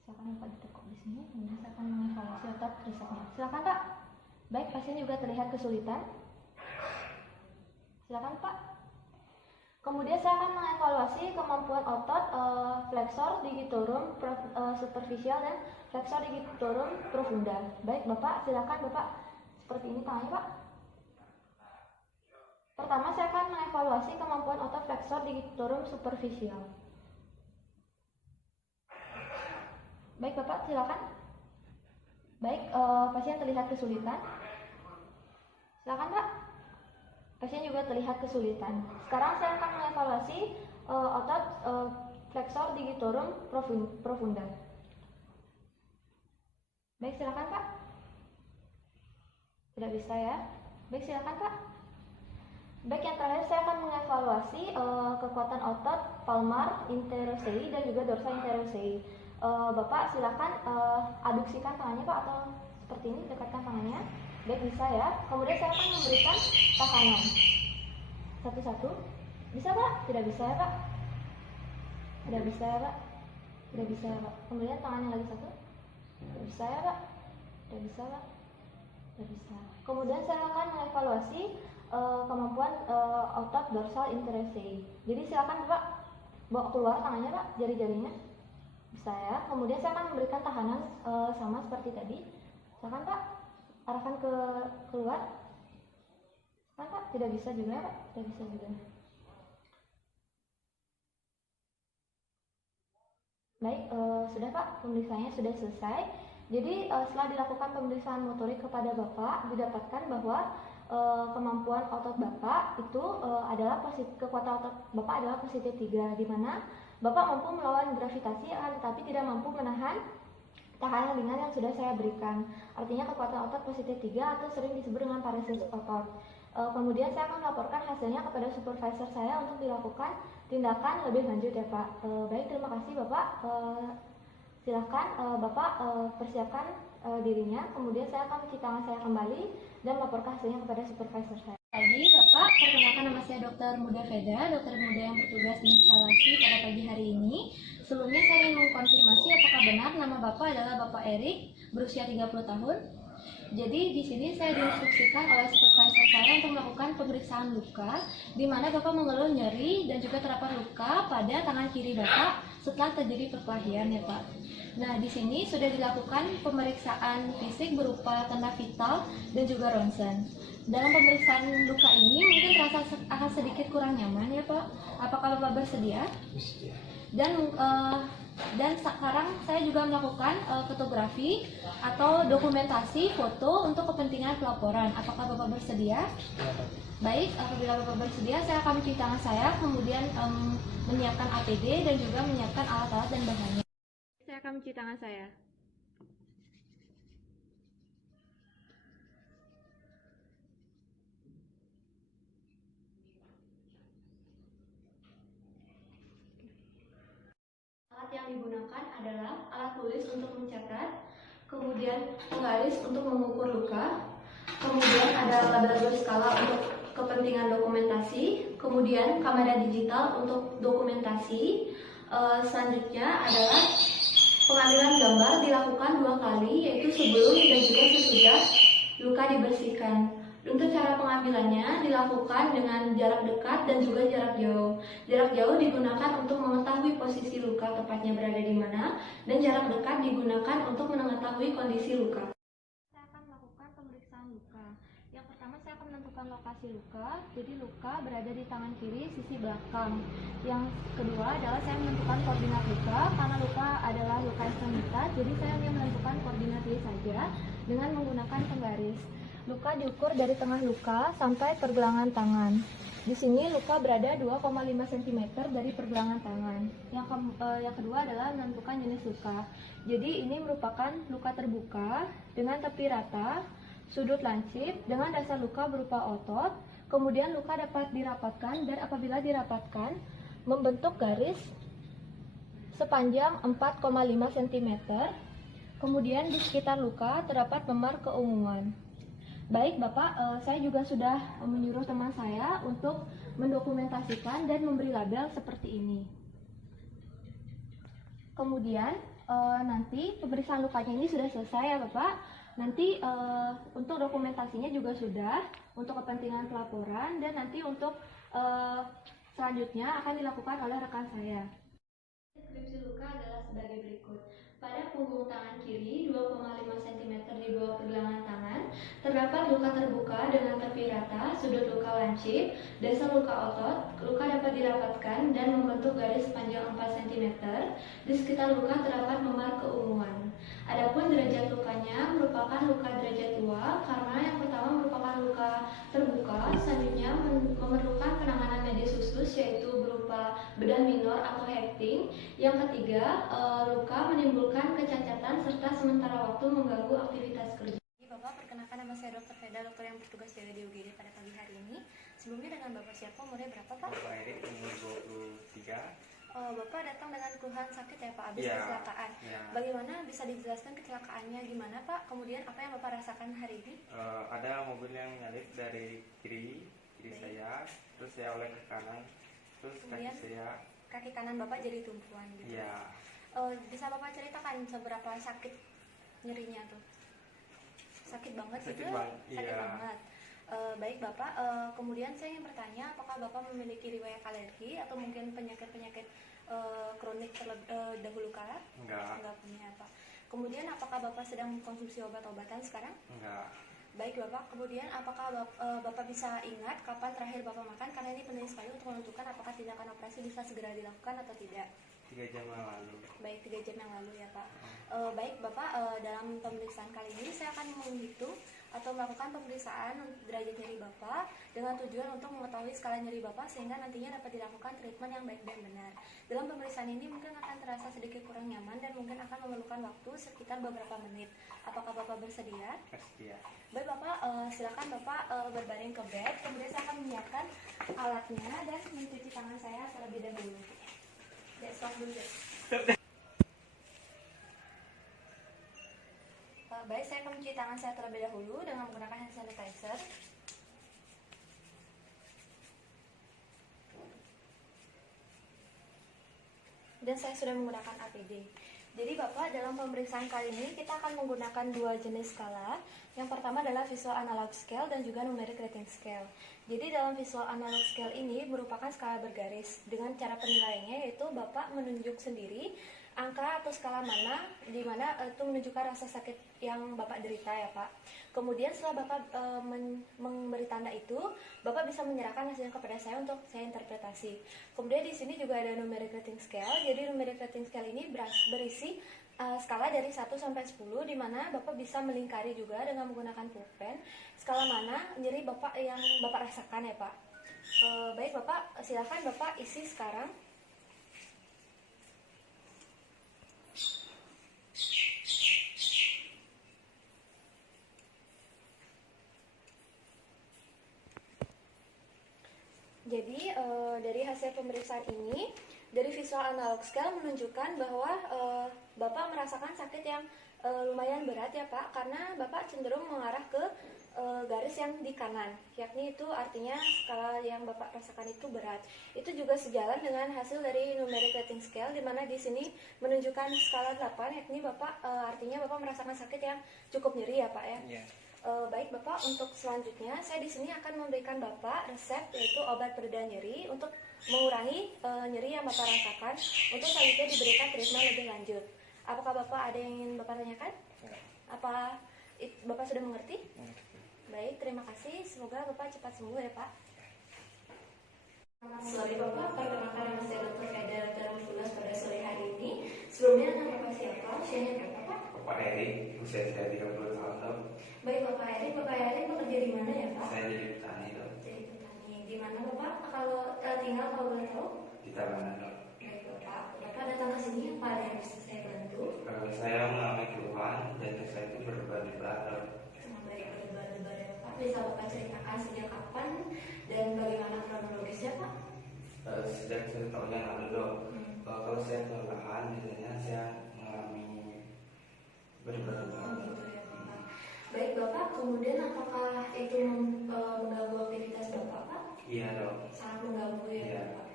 Silakan Bapak ditekuk di sini. Kemudian saya akan mengevaluasi otot tricepnya. Silakan Pak. Baik, pasien juga terlihat kesulitan. Silakan Pak. Kemudian saya akan mengevaluasi kemampuan otot flexor digitorum superficial dan flexor digitorum profunda. Baik, Bapak silakan Bapak seperti ini tangannya Pak. Pertama, saya akan mengevaluasi kemampuan otot flexor digitorum superficial. Baik, Bapak silakan. Baik, pasien terlihat kesulitan. Silakan Pak. Pasien juga terlihat kesulitan. Sekarang saya akan mengevaluasi otot flexor digitorum profunda. Baik, silakan Pak. Tidak bisa ya. Baik, silakan Pak. Baik, yang terakhir saya akan mengevaluasi kekuatan otot palmar interosei dan juga dorsal interosei. Bapak silakan aduksikan tangannya Pak, atau seperti ini, dekatkan tangannya. Baik, bisa ya. Kemudian saya akan memberikan tekanan satu-satu. Bisa Pak? Tidak bisa ya Pak? Tidak bisa ya Pak? Tidak bisa ya Pak. Kemudian tangannya lagi satu. Tidak bisa ya Pak? Tidak bisa Pak? Tidak bisa. Kemudian saya akan mengevaluasi kemampuan otot dorsal interosei. Jadi silakan Bapak bawa keluar tangannya Pak, jari-jarinya. Bisa ya. Kemudian saya akan memberikan tahanan sama seperti tadi. Silakan Pak, arahkan ke keluar. Silakan Pak, tidak bisa juga Pak, tidak bisa juga. Baik, sudah Pak, pemeriksaannya sudah selesai. Jadi setelah dilakukan pemeriksaan motorik kepada Bapak, didapatkan bahwa kemampuan otot Bapak itu adalah kekuatan otot Bapak adalah positif 3, di mana Bapak mampu melawan gravitasi akan tetapi tidak mampu menahan tekanan ringan yang sudah saya berikan. Artinya kekuatan otot positif 3 atau sering disebut dengan paresis otot. Kemudian saya akan melaporkan hasilnya kepada supervisor saya untuk dilakukan tindakan lebih lanjut ya Pak. Baik, terima kasih Bapak. Silahkan Bapak persiapkan dirinya. Kemudian saya akan mencuci tangan saya kembali dan melaporkan hasilnya kepada supervisor saya. Pagi Bapak, perkenalkan nama saya Dr. Muda Veda, dokter muda yang bertugas di instalasi pada pagi hari ini. Sebelumnya saya ingin mengkonfirmasi apakah benar nama Bapak adalah Bapak Erik, berusia 30 tahun. Jadi di sini saya diinstruksikan oleh supervisor saya untuk melakukan pemeriksaan luka, di mana Bapak mengeluh nyeri dan juga terdapat luka pada tangan kiri Bapak setelah terjadi perkelahian ya Pak. Nah, di sini sudah dilakukan pemeriksaan fisik berupa tanda vital dan juga ronsen. Dalam pemeriksaan luka ini mungkin terasa akan sedikit kurang nyaman ya Pak. Apakah Bapak bersedia? Dan sekarang saya juga melakukan fotografi atau dokumentasi foto untuk kepentingan pelaporan. Apakah Bapak bersedia? Baik, apabila Bapak bersedia, saya akan mencuci tangan saya, kemudian menyiapkan APD dan juga menyiapkan alat-alat dan bahannya. Saya akan mencuci tangan saya. Alat yang digunakan adalah alat tulis untuk mencatat, kemudian penggaris untuk mengukur luka, kemudian ada labrador skala untuk kepentingan dokumentasi, kemudian kamera digital untuk dokumentasi. Selanjutnya adalah pengambilan gambar dilakukan 2 kali, yaitu sebelum dan juga sesudah luka dibersihkan. Untuk cara pengambilannya dilakukan dengan jarak dekat dan juga jarak jauh. Jarak jauh digunakan untuk mengetahui posisi luka tepatnya berada di mana, dan jarak dekat digunakan untuk mengetahui kondisi luka. Saya akan melakukan pemeriksaan luka. Yang pertama saya akan menentukan lokasi luka. Jadi luka berada di tangan kiri sisi belakang. Yang kedua adalah saya menentukan koordinat luka. Karena luka adalah luka ekstremitas, jadi saya hanya menentukan koordinat Y saja dengan menggunakan penggaris. Luka diukur dari tengah luka sampai pergelangan tangan. Di sini luka berada 2,5 cm dari pergelangan tangan. Yang kedua adalah menentukan jenis luka. Jadi ini merupakan luka terbuka dengan tepi rata, sudut lancip, dengan dasar luka berupa otot. Kemudian luka dapat dirapatkan dan apabila dirapatkan membentuk garis sepanjang 4,5 cm. Kemudian di sekitar luka terdapat memar keunguan. Baik Bapak, saya juga sudah menyuruh teman saya untuk mendokumentasikan dan memberi label seperti ini. Kemudian nanti pemeriksaan lukanya ini sudah selesai ya Bapak. Nanti untuk dokumentasinya juga sudah, untuk kepentingan pelaporan, dan nanti untuk selanjutnya akan dilakukan oleh rekan saya. Deskripsi luka adalah sebagai berikut. Pada punggung tangan kiri 2,5 cm di bawah pergelangan tangan terdapat luka terbuka dengan tepi rata, sudut luka lancip, dasar luka otot. Luka dapat dirapatkan dan membentuk garis sepanjang 4 cm. Di sekitar luka terdapat memar keunguan. Adapun derajat lukanya merupakan luka derajat 2 karena yang pertama merupakan luka terbuka, selanjutnya memerlukan penanganan medis khusus yaitu berupa berupa bedah minor atau hecting. Yang ketiga, luka menimbulkan kecacatan serta sementara waktu mengganggu aktivitas kerja. Bapak, perkenalkan nama saya Dr. Feda, dokter yang bertugas jaga di UGD pada pagi hari ini. Sebelumnya dengan Bapak siapa, umurnya berapa Pak? Bapak Erik, umur 23. Bapak datang dengan keluhan sakit ya Pak, habis Iya. kecelakaan. Ya. Bagaimana bisa dijelaskan kecelakaannya gimana Pak? Kemudian apa yang Bapak rasakan hari ini? Ada mobil yang nyalip dari kiri Baik. saya, terus saya oleh ke kanan, terus Kemudian? kaki saya, Kaki kanan Bapak jadi tumpuan gitu. ya Bisa Bapak ceritakan seberapa sakit nyerinya tuh? Sakit banget sakit gitu? banget, Sakit iya. banget. Baik Bapak, kemudian saya ingin bertanya apakah Bapak memiliki riwayat alergi atau mungkin penyakit-penyakit kronik dahulu kala? Enggak, Enggak punya Pak. Kemudian apakah Bapak sedang mengkonsumsi obat-obatan sekarang? enggak. Baik Bapak, kemudian apakah Bapak bisa ingat kapan terakhir Bapak makan? Karena ini penting sekali untuk menentukan apakah tindakan operasi bisa segera dilakukan atau tidak. 3 jam yang lalu. Baik, 3 jam yang lalu ya Pak. Baik Bapak, dalam pemeriksaan kali ini saya akan menghitung atau melakukan pemeriksaan derajat nyeri Bapak dengan tujuan untuk mengetahui skala nyeri Bapak sehingga nantinya dapat dilakukan treatment yang baik dan benar. Dalam pemeriksaan ini mungkin akan terasa sedikit kurang nyaman dan mungkin akan memerlukan waktu sekitar beberapa menit. Apakah Bapak bersedia? Setia. Baik Bapak, silakan Bapak berbaring ke bed, kemudian saya akan menyiapkan alatnya dan mencuci tangan saya terlebih dahulu. Stop dulu. Baik, saya akan mencuci tangan saya terlebih dahulu dengan menggunakan hand sanitizer. Dan saya sudah menggunakan APD. Jadi Bapak, dalam pemeriksaan kali ini kita akan menggunakan 2 jenis skala. Yang pertama adalah visual analog scale dan juga numeric rating scale. Jadi dalam visual analog scale ini merupakan skala bergaris. Dengan cara penilaiannya yaitu Bapak menunjuk sendiri angka atau skala mana di mana itu menunjukkan rasa sakit yang Bapak derita ya Pak. Kemudian setelah Bapak memberi tanda itu, Bapak bisa menyerahkan hasilnya kepada saya untuk saya interpretasi. Kemudian di sini juga ada numeric rating scale. Jadi numeric rating scale ini berisi skala dari 1 sampai 10 di mana Bapak bisa melingkari juga dengan menggunakan pulpen skala mana nyeri Bapak yang Bapak rasakan ya Pak. Baik Bapak, silakan Bapak isi sekarang. Jadi dari hasil pemeriksaan ini, dari visual analog scale menunjukkan bahwa Bapak merasakan sakit yang lumayan berat ya Pak, karena Bapak cenderung mengarah ke garis yang di kanan, yakni itu artinya skala yang Bapak rasakan itu berat. Itu juga sejalan dengan hasil dari numeric rating scale, di mana di sini menunjukkan skala 8, yakni Bapak artinya Bapak merasakan sakit yang cukup nyeri ya Pak ya. Yeah. Baik Bapak, untuk selanjutnya saya di sini akan memberikan Bapak resep yaitu obat pereda nyeri untuk mengurangi nyeri yang Bapak rasakan untuk selanjutnya diberikan treatment lebih lanjut. Apakah Bapak ada yang ingin Bapak tanyakan? Enggak. Apa Bapak sudah mengerti? Enggak. Baik, terima kasih. Semoga Bapak cepat sembuh ya Pak. Sore Bapak, perkenalkan nama saya Dr. Feda, dokter yang bertugas pada sore hari ini. Sebelumnya nama Bapak siapa? Usianya berapa Pak? Bapak Erik, usia saya 30 tahun, Dok. Baik Bapak Erik bekerja di mana ya Pak? Saya jadi petani, Dok. Jadi petani. Di mana Bapak? Kalau tinggal kalau boleh tahu? Di Tabanan, Dok. Baik Bapak. Bapak datang ke sini apa ada yang bisa saya bantu? Saya mengalami keluhan dan saya itu berdebar-debar, Dok. Baik, berdebar-debar ya Pak. Bisa Bapak ceritakan sejak kapan dan bagaimana kronologisnya Pak? Sejak 1 tahun yang lalu, Dok. Kalau saya kelelahan, biasanya saya mengalami berdebar-debar. Gitu ya Bapak. Baik Bapak, kemudian apakah itu mengganggu aktivitas Bapak Pak? Iya, Dok. Sangat mengganggu ya Iya. Bapak.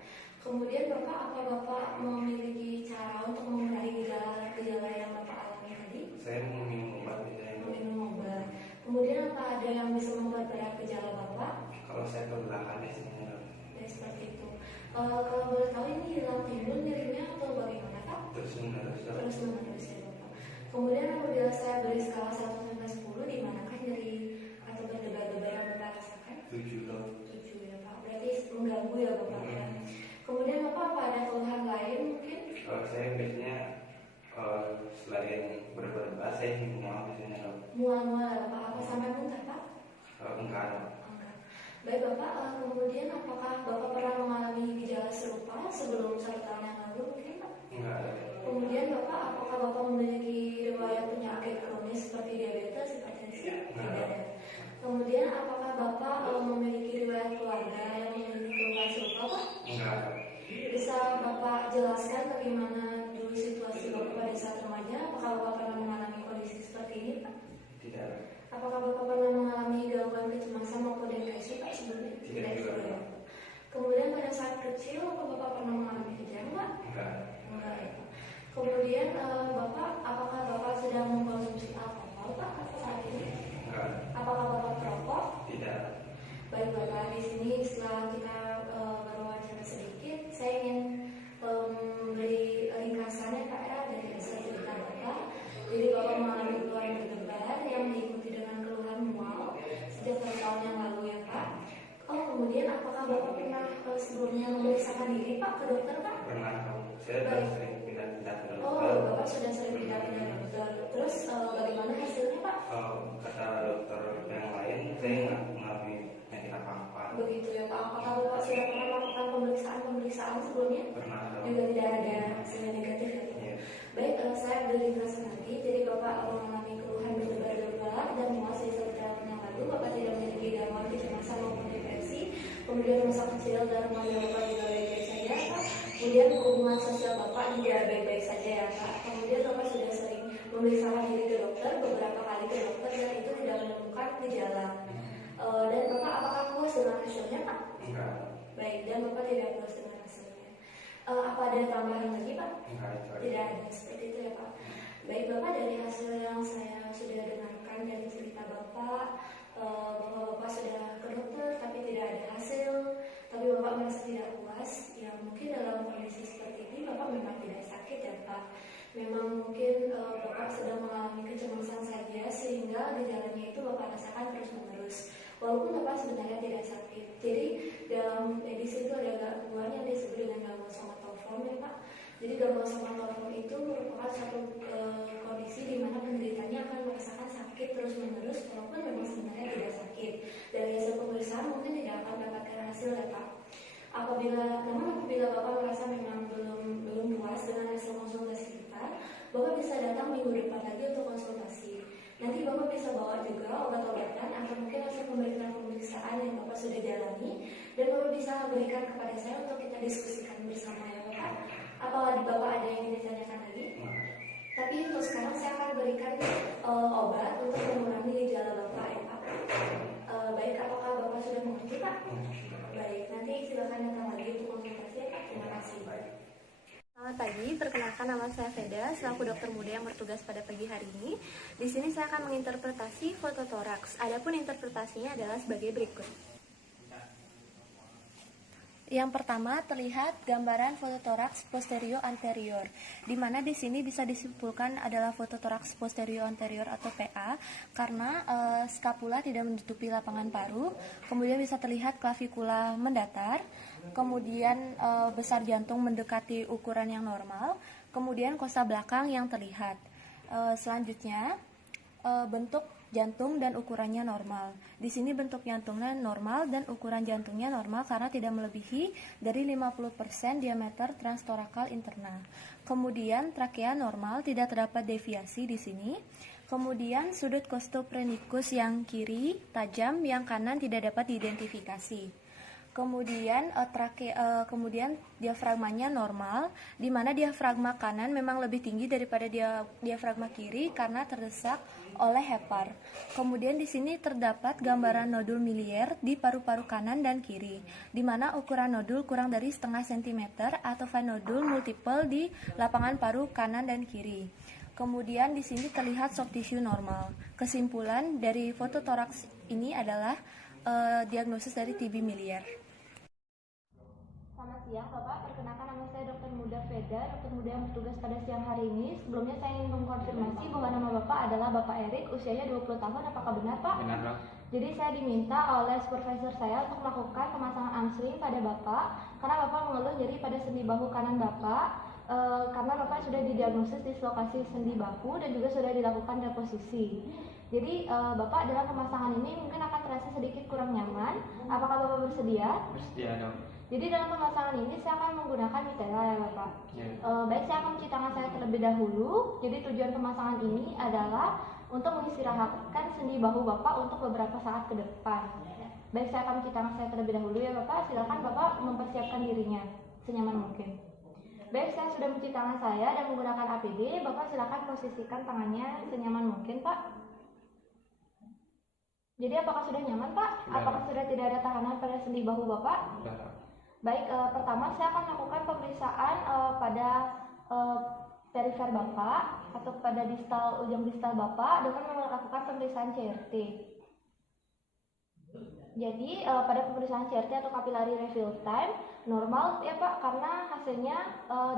Kemudian Bapak, apa Bapak memiliki cara untuk mengurangi gejala yang Bapak alami tadi? Saya meminum obat biasanya, Dok. Meminum obat. Kemudian apa ada yang bisa memperberat gejala Bapak? Kalau saya kelelahan biasanya, Dok. Ya seperti itu. Kalau boleh tahu ini hilang timbul nyerinya atau bagaimana Pak? Terus menerus, Dok. Terus menerus ya Bapak. Kemudian apabila saya beri skala 1 sampai 10, di manakah nyeri atau berdebar-debar yang Bapak rasakan? 7, Dok. 7 ya Pak. Berarti mengganggu ya Bapak ya. Kemudian Bapak apa ada keluhan lain mungkin? Kalau saya biasanya selain berdebar-debar, saya mual biasanya, Dok. Mual-mual Bapak, apa sampai muntah Pak? Enggak, Dok. Enggak. Baik Bapak, kemudian apakah Bapak pernah mengalami gejala serupa sebelum 1 tahun yang lalu mungkin Pak? Enggak ada. Kemudian Bapak, apakah Bapak memiliki riwayat penyakit kronis seperti diabetes, hipertensi? Tidak ada. Kemudian apakah Bapak memiliki riwayat keluarga yang memiliki keluhan serupa Pak? Enggak ada. Bisa Bapak jelaskan bagaimana dulu situasi Bapak pada saat remaja? Apakah Bapak pernah mengalami kondisi seperti ini Pak? Tidak ada. Apakah Bapak pernah mengalami gangguan kecemasan maupun depresi Pak sebelumnya? Tidak juga. Kemudian pada saat kecil, apakah Bapak pernah mengalami kejang Pak? Enggak ada. Enggak ya Pak. Kemudian Bapak, apakah Bapak sedang mengkonsumsi alkohol Pak saat ini? Enggak ada. Apakah Bapak perokok? Tidak. Baik Bapak, di sini setelah kita berwawancara sedikit, saya ingin memberi ringkasannya Pak ya dari hasil cerita Bapak. Jadi Bapak mengalami keluhan berdebar yang diikuti dengan keluhan mual sejak 1 tahun yang lalu ya Pak. Kemudian apakah Bapak pernah sebelumnya memeriksakan diri Pak ke dokter Pak? Pernah tahu. Saya sudah sering pindah-pindah ke dokter. Bapak sudah sering pindah-pindah dokter. Terus bagaimana hasilnya Pak? Kata dokter yang lain, saya nggak mengalami penyakit apa-apa. Begitu ya Pak. Apakah Bapak sudah pernah melakukan pemeriksaan sebelumnya? Pernah tahu. Juga tidak ada hasilnya negatif ya Pak. Iya. Baik, saya beri ringkasan lagi. Jadi Bapak mengalami keluhan berdebar-debar dan mual sejak 1 tahun yang lalu. Bapak tidak memiliki gangguan kecemasan maupun depresi. Kemudian masa kecil dan remaja Bapak juga baik-baik saja Pak. Kemudian hubungan sosial Bapak juga baik-baik saja ya Pak. Kemudian Bapak sudah sering memeriksakan diri ke dokter, beberapa kali ke dokter dan itu tidak menemukan gejala. Dan Bapak apakah puas dengan hasilnya Pak? Enggak. Baik, dan Bapak tidak puas dengan hasilnya. Apa ada tambahan lagi Pak? Enggak itu aja. Tidak ada, seperti itu ya Pak. Baik Bapak, dari hasil yang saya sudah dengarkan dari cerita Bapak, bahwa Bapak sudah ke dokter tapi tidak ada hasil, tapi Bapak merasa tidak puas. Ya mungkin dalam kondisi seperti ini Bapak memang tidak sakit ya Pak. Memang mungkin Bapak sedang mengalami kecemasan saja sehingga gejalanya itu Bapak rasakan terus-menerus. Walaupun Bapak sebenarnya tidak sakit. Jadi dalam medis itu ada gangguan yang disebut dengan gangguan somatoform ya Pak. Jadi gangguan somatoform itu merupakan suatu kondisi di mana penderitanya akan merasakan sakit terus-menerus walaupun memang sebenarnya tidak sakit. Dari hasil pemeriksaan mungkin tidak akan mendapatkan hasil ya Pak. Namun apabila Bapak merasa memang belum puas dengan hasil konsultasi kita, Bapak bisa datang minggu depan lagi untuk konsultasi. Nanti Bapak bisa bawa juga obat-obatan atau mungkin hasil pemeriksaan yang Bapak sudah jalani dan Bapak bisa berikan kepada saya untuk kita diskusikan bersama ya Bapak. Apalagi Bapak ada yang ingin ditanyakan lagi? Tapi untuk sekarang saya akan berikan obat untuk mengurangi gejala Bapak ya Pak. Baik, apakah Bapak sudah mengerti Pak? Baik, nanti silakan datang lagi untuk konsultasi ya Pak. Terima kasih. Selamat pagi, perkenalkan nama saya Veda, selaku dokter muda yang bertugas pada pagi hari ini. Di sini saya akan menginterpretasi fototoraks. Adapun interpretasinya adalah sebagai berikut. Yang pertama terlihat gambaran fototoraks posterior anterior, di mana di sini bisa disimpulkan adalah fototoraks posterior anterior atau PA karena skapula tidak menutupi lapangan paru, kemudian bisa terlihat klavikula mendatar, kemudian besar jantung mendekati ukuran yang normal, kemudian kosta belakang yang terlihat. Selanjutnya bentuk jantung dan ukurannya normal. Di sini bentuk jantungnya normal dan ukuran jantungnya normal karena tidak melebihi dari 50% diameter transtorakal internal. Kemudian trakea normal, tidak terdapat deviasi di sini. Kemudian sudut costophrenicus yang kiri tajam, yang kanan tidak dapat diidentifikasi. Kemudian kemudian diafragmanya normal, di mana diafragma kanan memang lebih tinggi daripada diafragma kiri karena terdesak oleh hepar. Kemudian di sini terdapat gambaran nodul milier di paru-paru kanan dan kiri, di mana ukuran nodul kurang dari setengah sentimeter atau vein nodul multiple di lapangan paru kanan dan kiri. Kemudian di sini terlihat soft tissue normal. Kesimpulan dari fototoraks ini adalah diagnosis dari TB milier. Selamat siang Bapak, perkenalkan nama saya Dr. Muda Veda, dokter muda yang bertugas pada siang hari ini. Sebelumnya saya ingin mengkonfirmasi bahwa nama Bapak adalah Bapak Erik, usianya 20 tahun, apakah benar Pak? Benar Pak. Jadi saya diminta oleh supervisor saya untuk melakukan pemasangan armstring pada Bapak karena Bapak mengeluh nyeri pada sendi bahu kanan Bapak, karena Bapak sudah didiagnosis dislokasi sendi bahu dan juga sudah dilakukan deposisi. Jadi Bapak dalam pemasangan ini mungkin akan terasa sedikit kurang nyaman Apakah Bapak bersedia? Bersedia dong. Jadi dalam pemasangan ini saya akan menggunakan Nutella ya Bapak. Ya. Baik, saya akan mencuci tangan saya terlebih dahulu. Jadi tujuan pemasangan ini adalah untuk mengistirahatkan sendi bahu Bapak untuk beberapa saat ke depan. Baik, saya akan mencuci tangan saya terlebih dahulu ya Bapak. Silakan Bapak mempersiapkan dirinya senyaman mungkin. Baik, saya sudah mencuci tangan saya dan menggunakan APD. Bapak silakan posisikan tangannya senyaman mungkin Pak. Jadi apakah sudah nyaman Pak? Sudah. Apakah sudah tidak ada tahanan pada sendi bahu Bapak? Sudah. Baik, pertama saya akan melakukan pemeriksaan pada perifer Bapak atau pada ujung distal Bapak dengan melakukan pemeriksaan CRT. Jadi pada pemeriksaan CRT atau capillary refill time normal ya Pak, karena hasilnya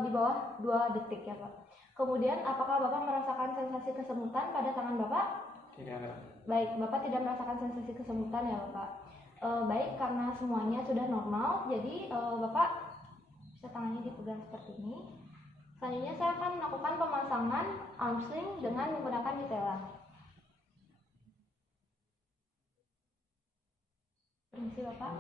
di bawah 2 detik ya Pak. Kemudian apakah Bapak merasakan sensasi kesemutan pada tangan Bapak? Tidak. Baik, Bapak tidak merasakan sensasi kesemutan ya Bapak. Baik, karena semuanya sudah normal, jadi Bapak bisa tangannya dipegang seperti ini. Selanjutnya saya akan melakukan pemasangan arm sling dengan menggunakan Nutella. Permisi Bapak.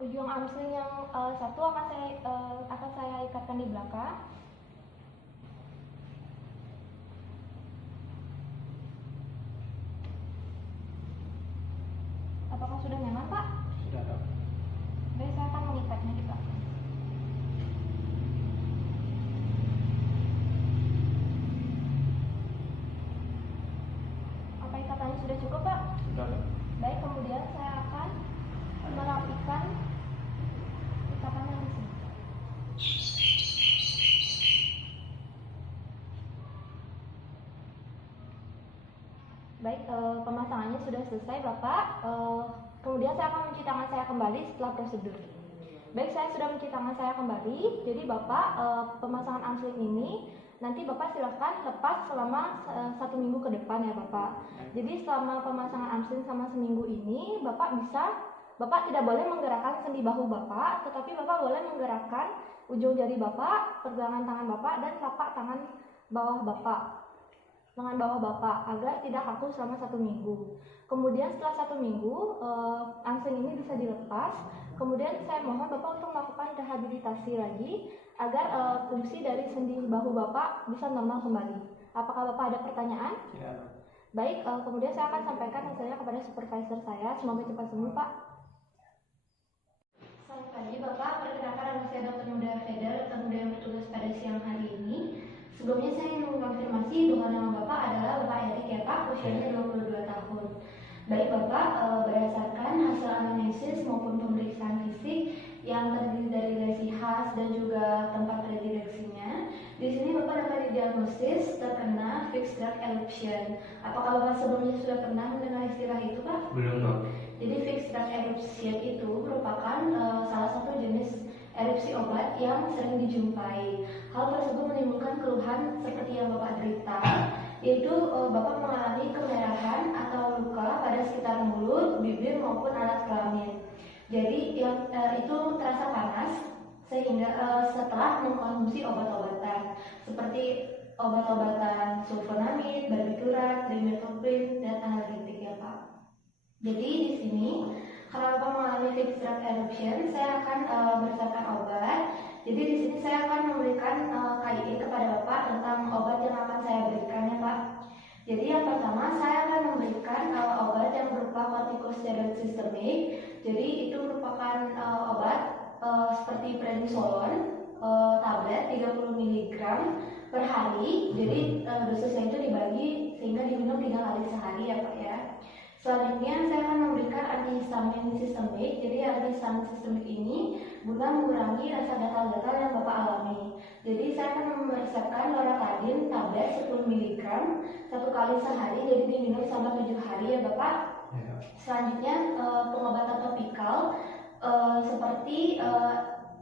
Ujung arm sling yang satu akan saya ikatkan di belakang. Apakah sudah nyaman Pak? Sudah dong. Baik, saya akan mengikatnya di belakang. Apa ikatannya sudah cukup Pak? Sudah dong. Baik, kemudian saya akan merapikan ikatan yang di sini. Baik, pemasangannya sudah selesai Bapak. Kemudian saya akan mencuci tangan saya kembali setelah prosedur. Baik, saya sudah mencuci tangan saya kembali. Jadi Bapak, pemasangan arm sling ini nanti Bapak silakan lepas selama 1 minggu ke depan ya Bapak. Jadi selama pemasangan arm sling sama seminggu ini Bapak tidak boleh menggerakkan sendi bahu Bapak, tetapi Bapak boleh menggerakkan ujung jari Bapak, pergelangan tangan Bapak, dan telapak tangan bawah Bapak. Lengan bawah Bapak agar tidak kaku selama 1 minggu. Kemudian setelah 1 minggu arm sling ini bisa dilepas. Kemudian saya mohon Bapak untuk melakukan rehabilitasi lagi agar fungsi dari sendi bahu Bapak bisa normal kembali. Apakah Bapak ada pertanyaan? Tidak. Baik, kemudian saya akan sampaikan hasilnya kepada supervisor saya. Semoga cepat sembuh Pak. Selamat pagi Bapak, perkenalkan nama saya Dr. Nuda Feder, dokter muda yang bertugas pada siang hari ini. Sebelumnya saya ingin mengkonfirmasi bahwa nama Bapak adalah Bapak Erik ya Pak, usianya 22 tahun. Baik Bapak, berdasarkan hasil anamnesis maupun pemeriksaan fisik yang terdiri dari lesi khas dan juga tempat predileksinya, di sini Bapak dapat didiagnosis terkena fixed drug eruption. Apakah Bapak sebelumnya sudah pernah mendengar istilah itu Pak? Belum dong. Jadi fixed drug eruption itu merupakan salah satu jenis erupsi obat yang sering dijumpai. Hal tersebut menimbulkan keluhan seperti yang Bapak derita, yaitu Bapak mengalami kemerahan atau luka pada sekitar mulut, bibir maupun alat kelamin. Jadi yang itu terasa panas sehingga setelah mengkonsumsi obat-obatan seperti obat-obatan sulfonamid, barbiturat, trimethoprim, dan analgetik ya Pak. Jadi di sini karena Bapak mengalami fixed drug eruption, saya akan bersiapkan obat. Jadi di sini saya akan memberikan KIE kepada Bapak tentang obat yang akan saya berikan ya Pak. Jadi yang pertama saya akan memberikan obat yang berupa corticosteroid sistemik. Jadi itu merupakan obat seperti prednisolon tablet 30 mg per hari. Jadi dosisnya itu dibagi sehingga diminum 3 kali sehari ya Pak ya. Selanjutnya saya akan memberikan antihistamin sistemik. Jadi antihistamin sistemik ini guna mengurangi rasa gatal-gatal yang Bapak alami. Jadi saya akan mempersiapkan loratadin tablet 10 mg 1 kali sehari, jadi diminum selama 7 hari ya Bapak. Ya. Selanjutnya pengobatan topikal seperti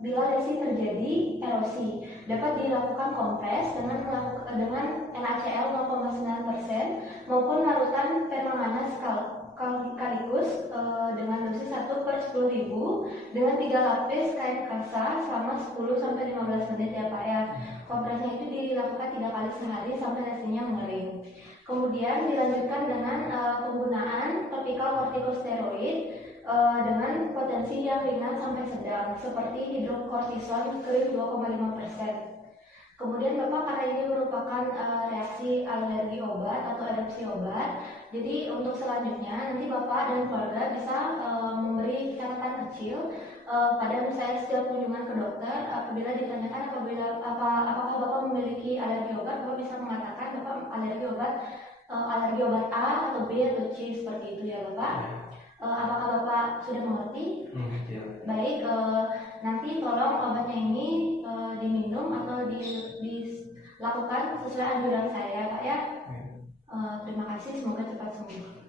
bila lesi terjadi erosi dapat dilakukan kompres dengan NaCl 0,9% maupun larutan permangana sekaligus dengan dosis 1/10.000 dengan 3 lapis kain kasa selama 10-15 menit ya Pak ya. Kompresnya itu dilakukan 3 kali sehari sampai lesinya mengering. Kemudian Kemudian dilanjutkan dengan penggunaan topikal kortikosteroid dengan potensi yang ringan sampai sedang seperti hidrokortison krim 2,5%. Kemudian Bapak, karena ini merupakan reaksi alergi obat atau adaptasi obat, jadi untuk selanjutnya nanti Bapak dan keluarga bisa memberi catatan kecil pada misalnya setiap kunjungan ke dokter. Apabila ditanyakan apakah Bapak memiliki alergi obat, Bapak bisa mengatakan Bapak alergi obat A atau B atau C, seperti itu ya Bapak. Apakah Bapak sudah mengerti? Ya. Baik, nanti tolong obatnya ini diminum atau dilakukan sesuai anjuran saya, Pak ya. Terima kasih, semoga cepat sembuh.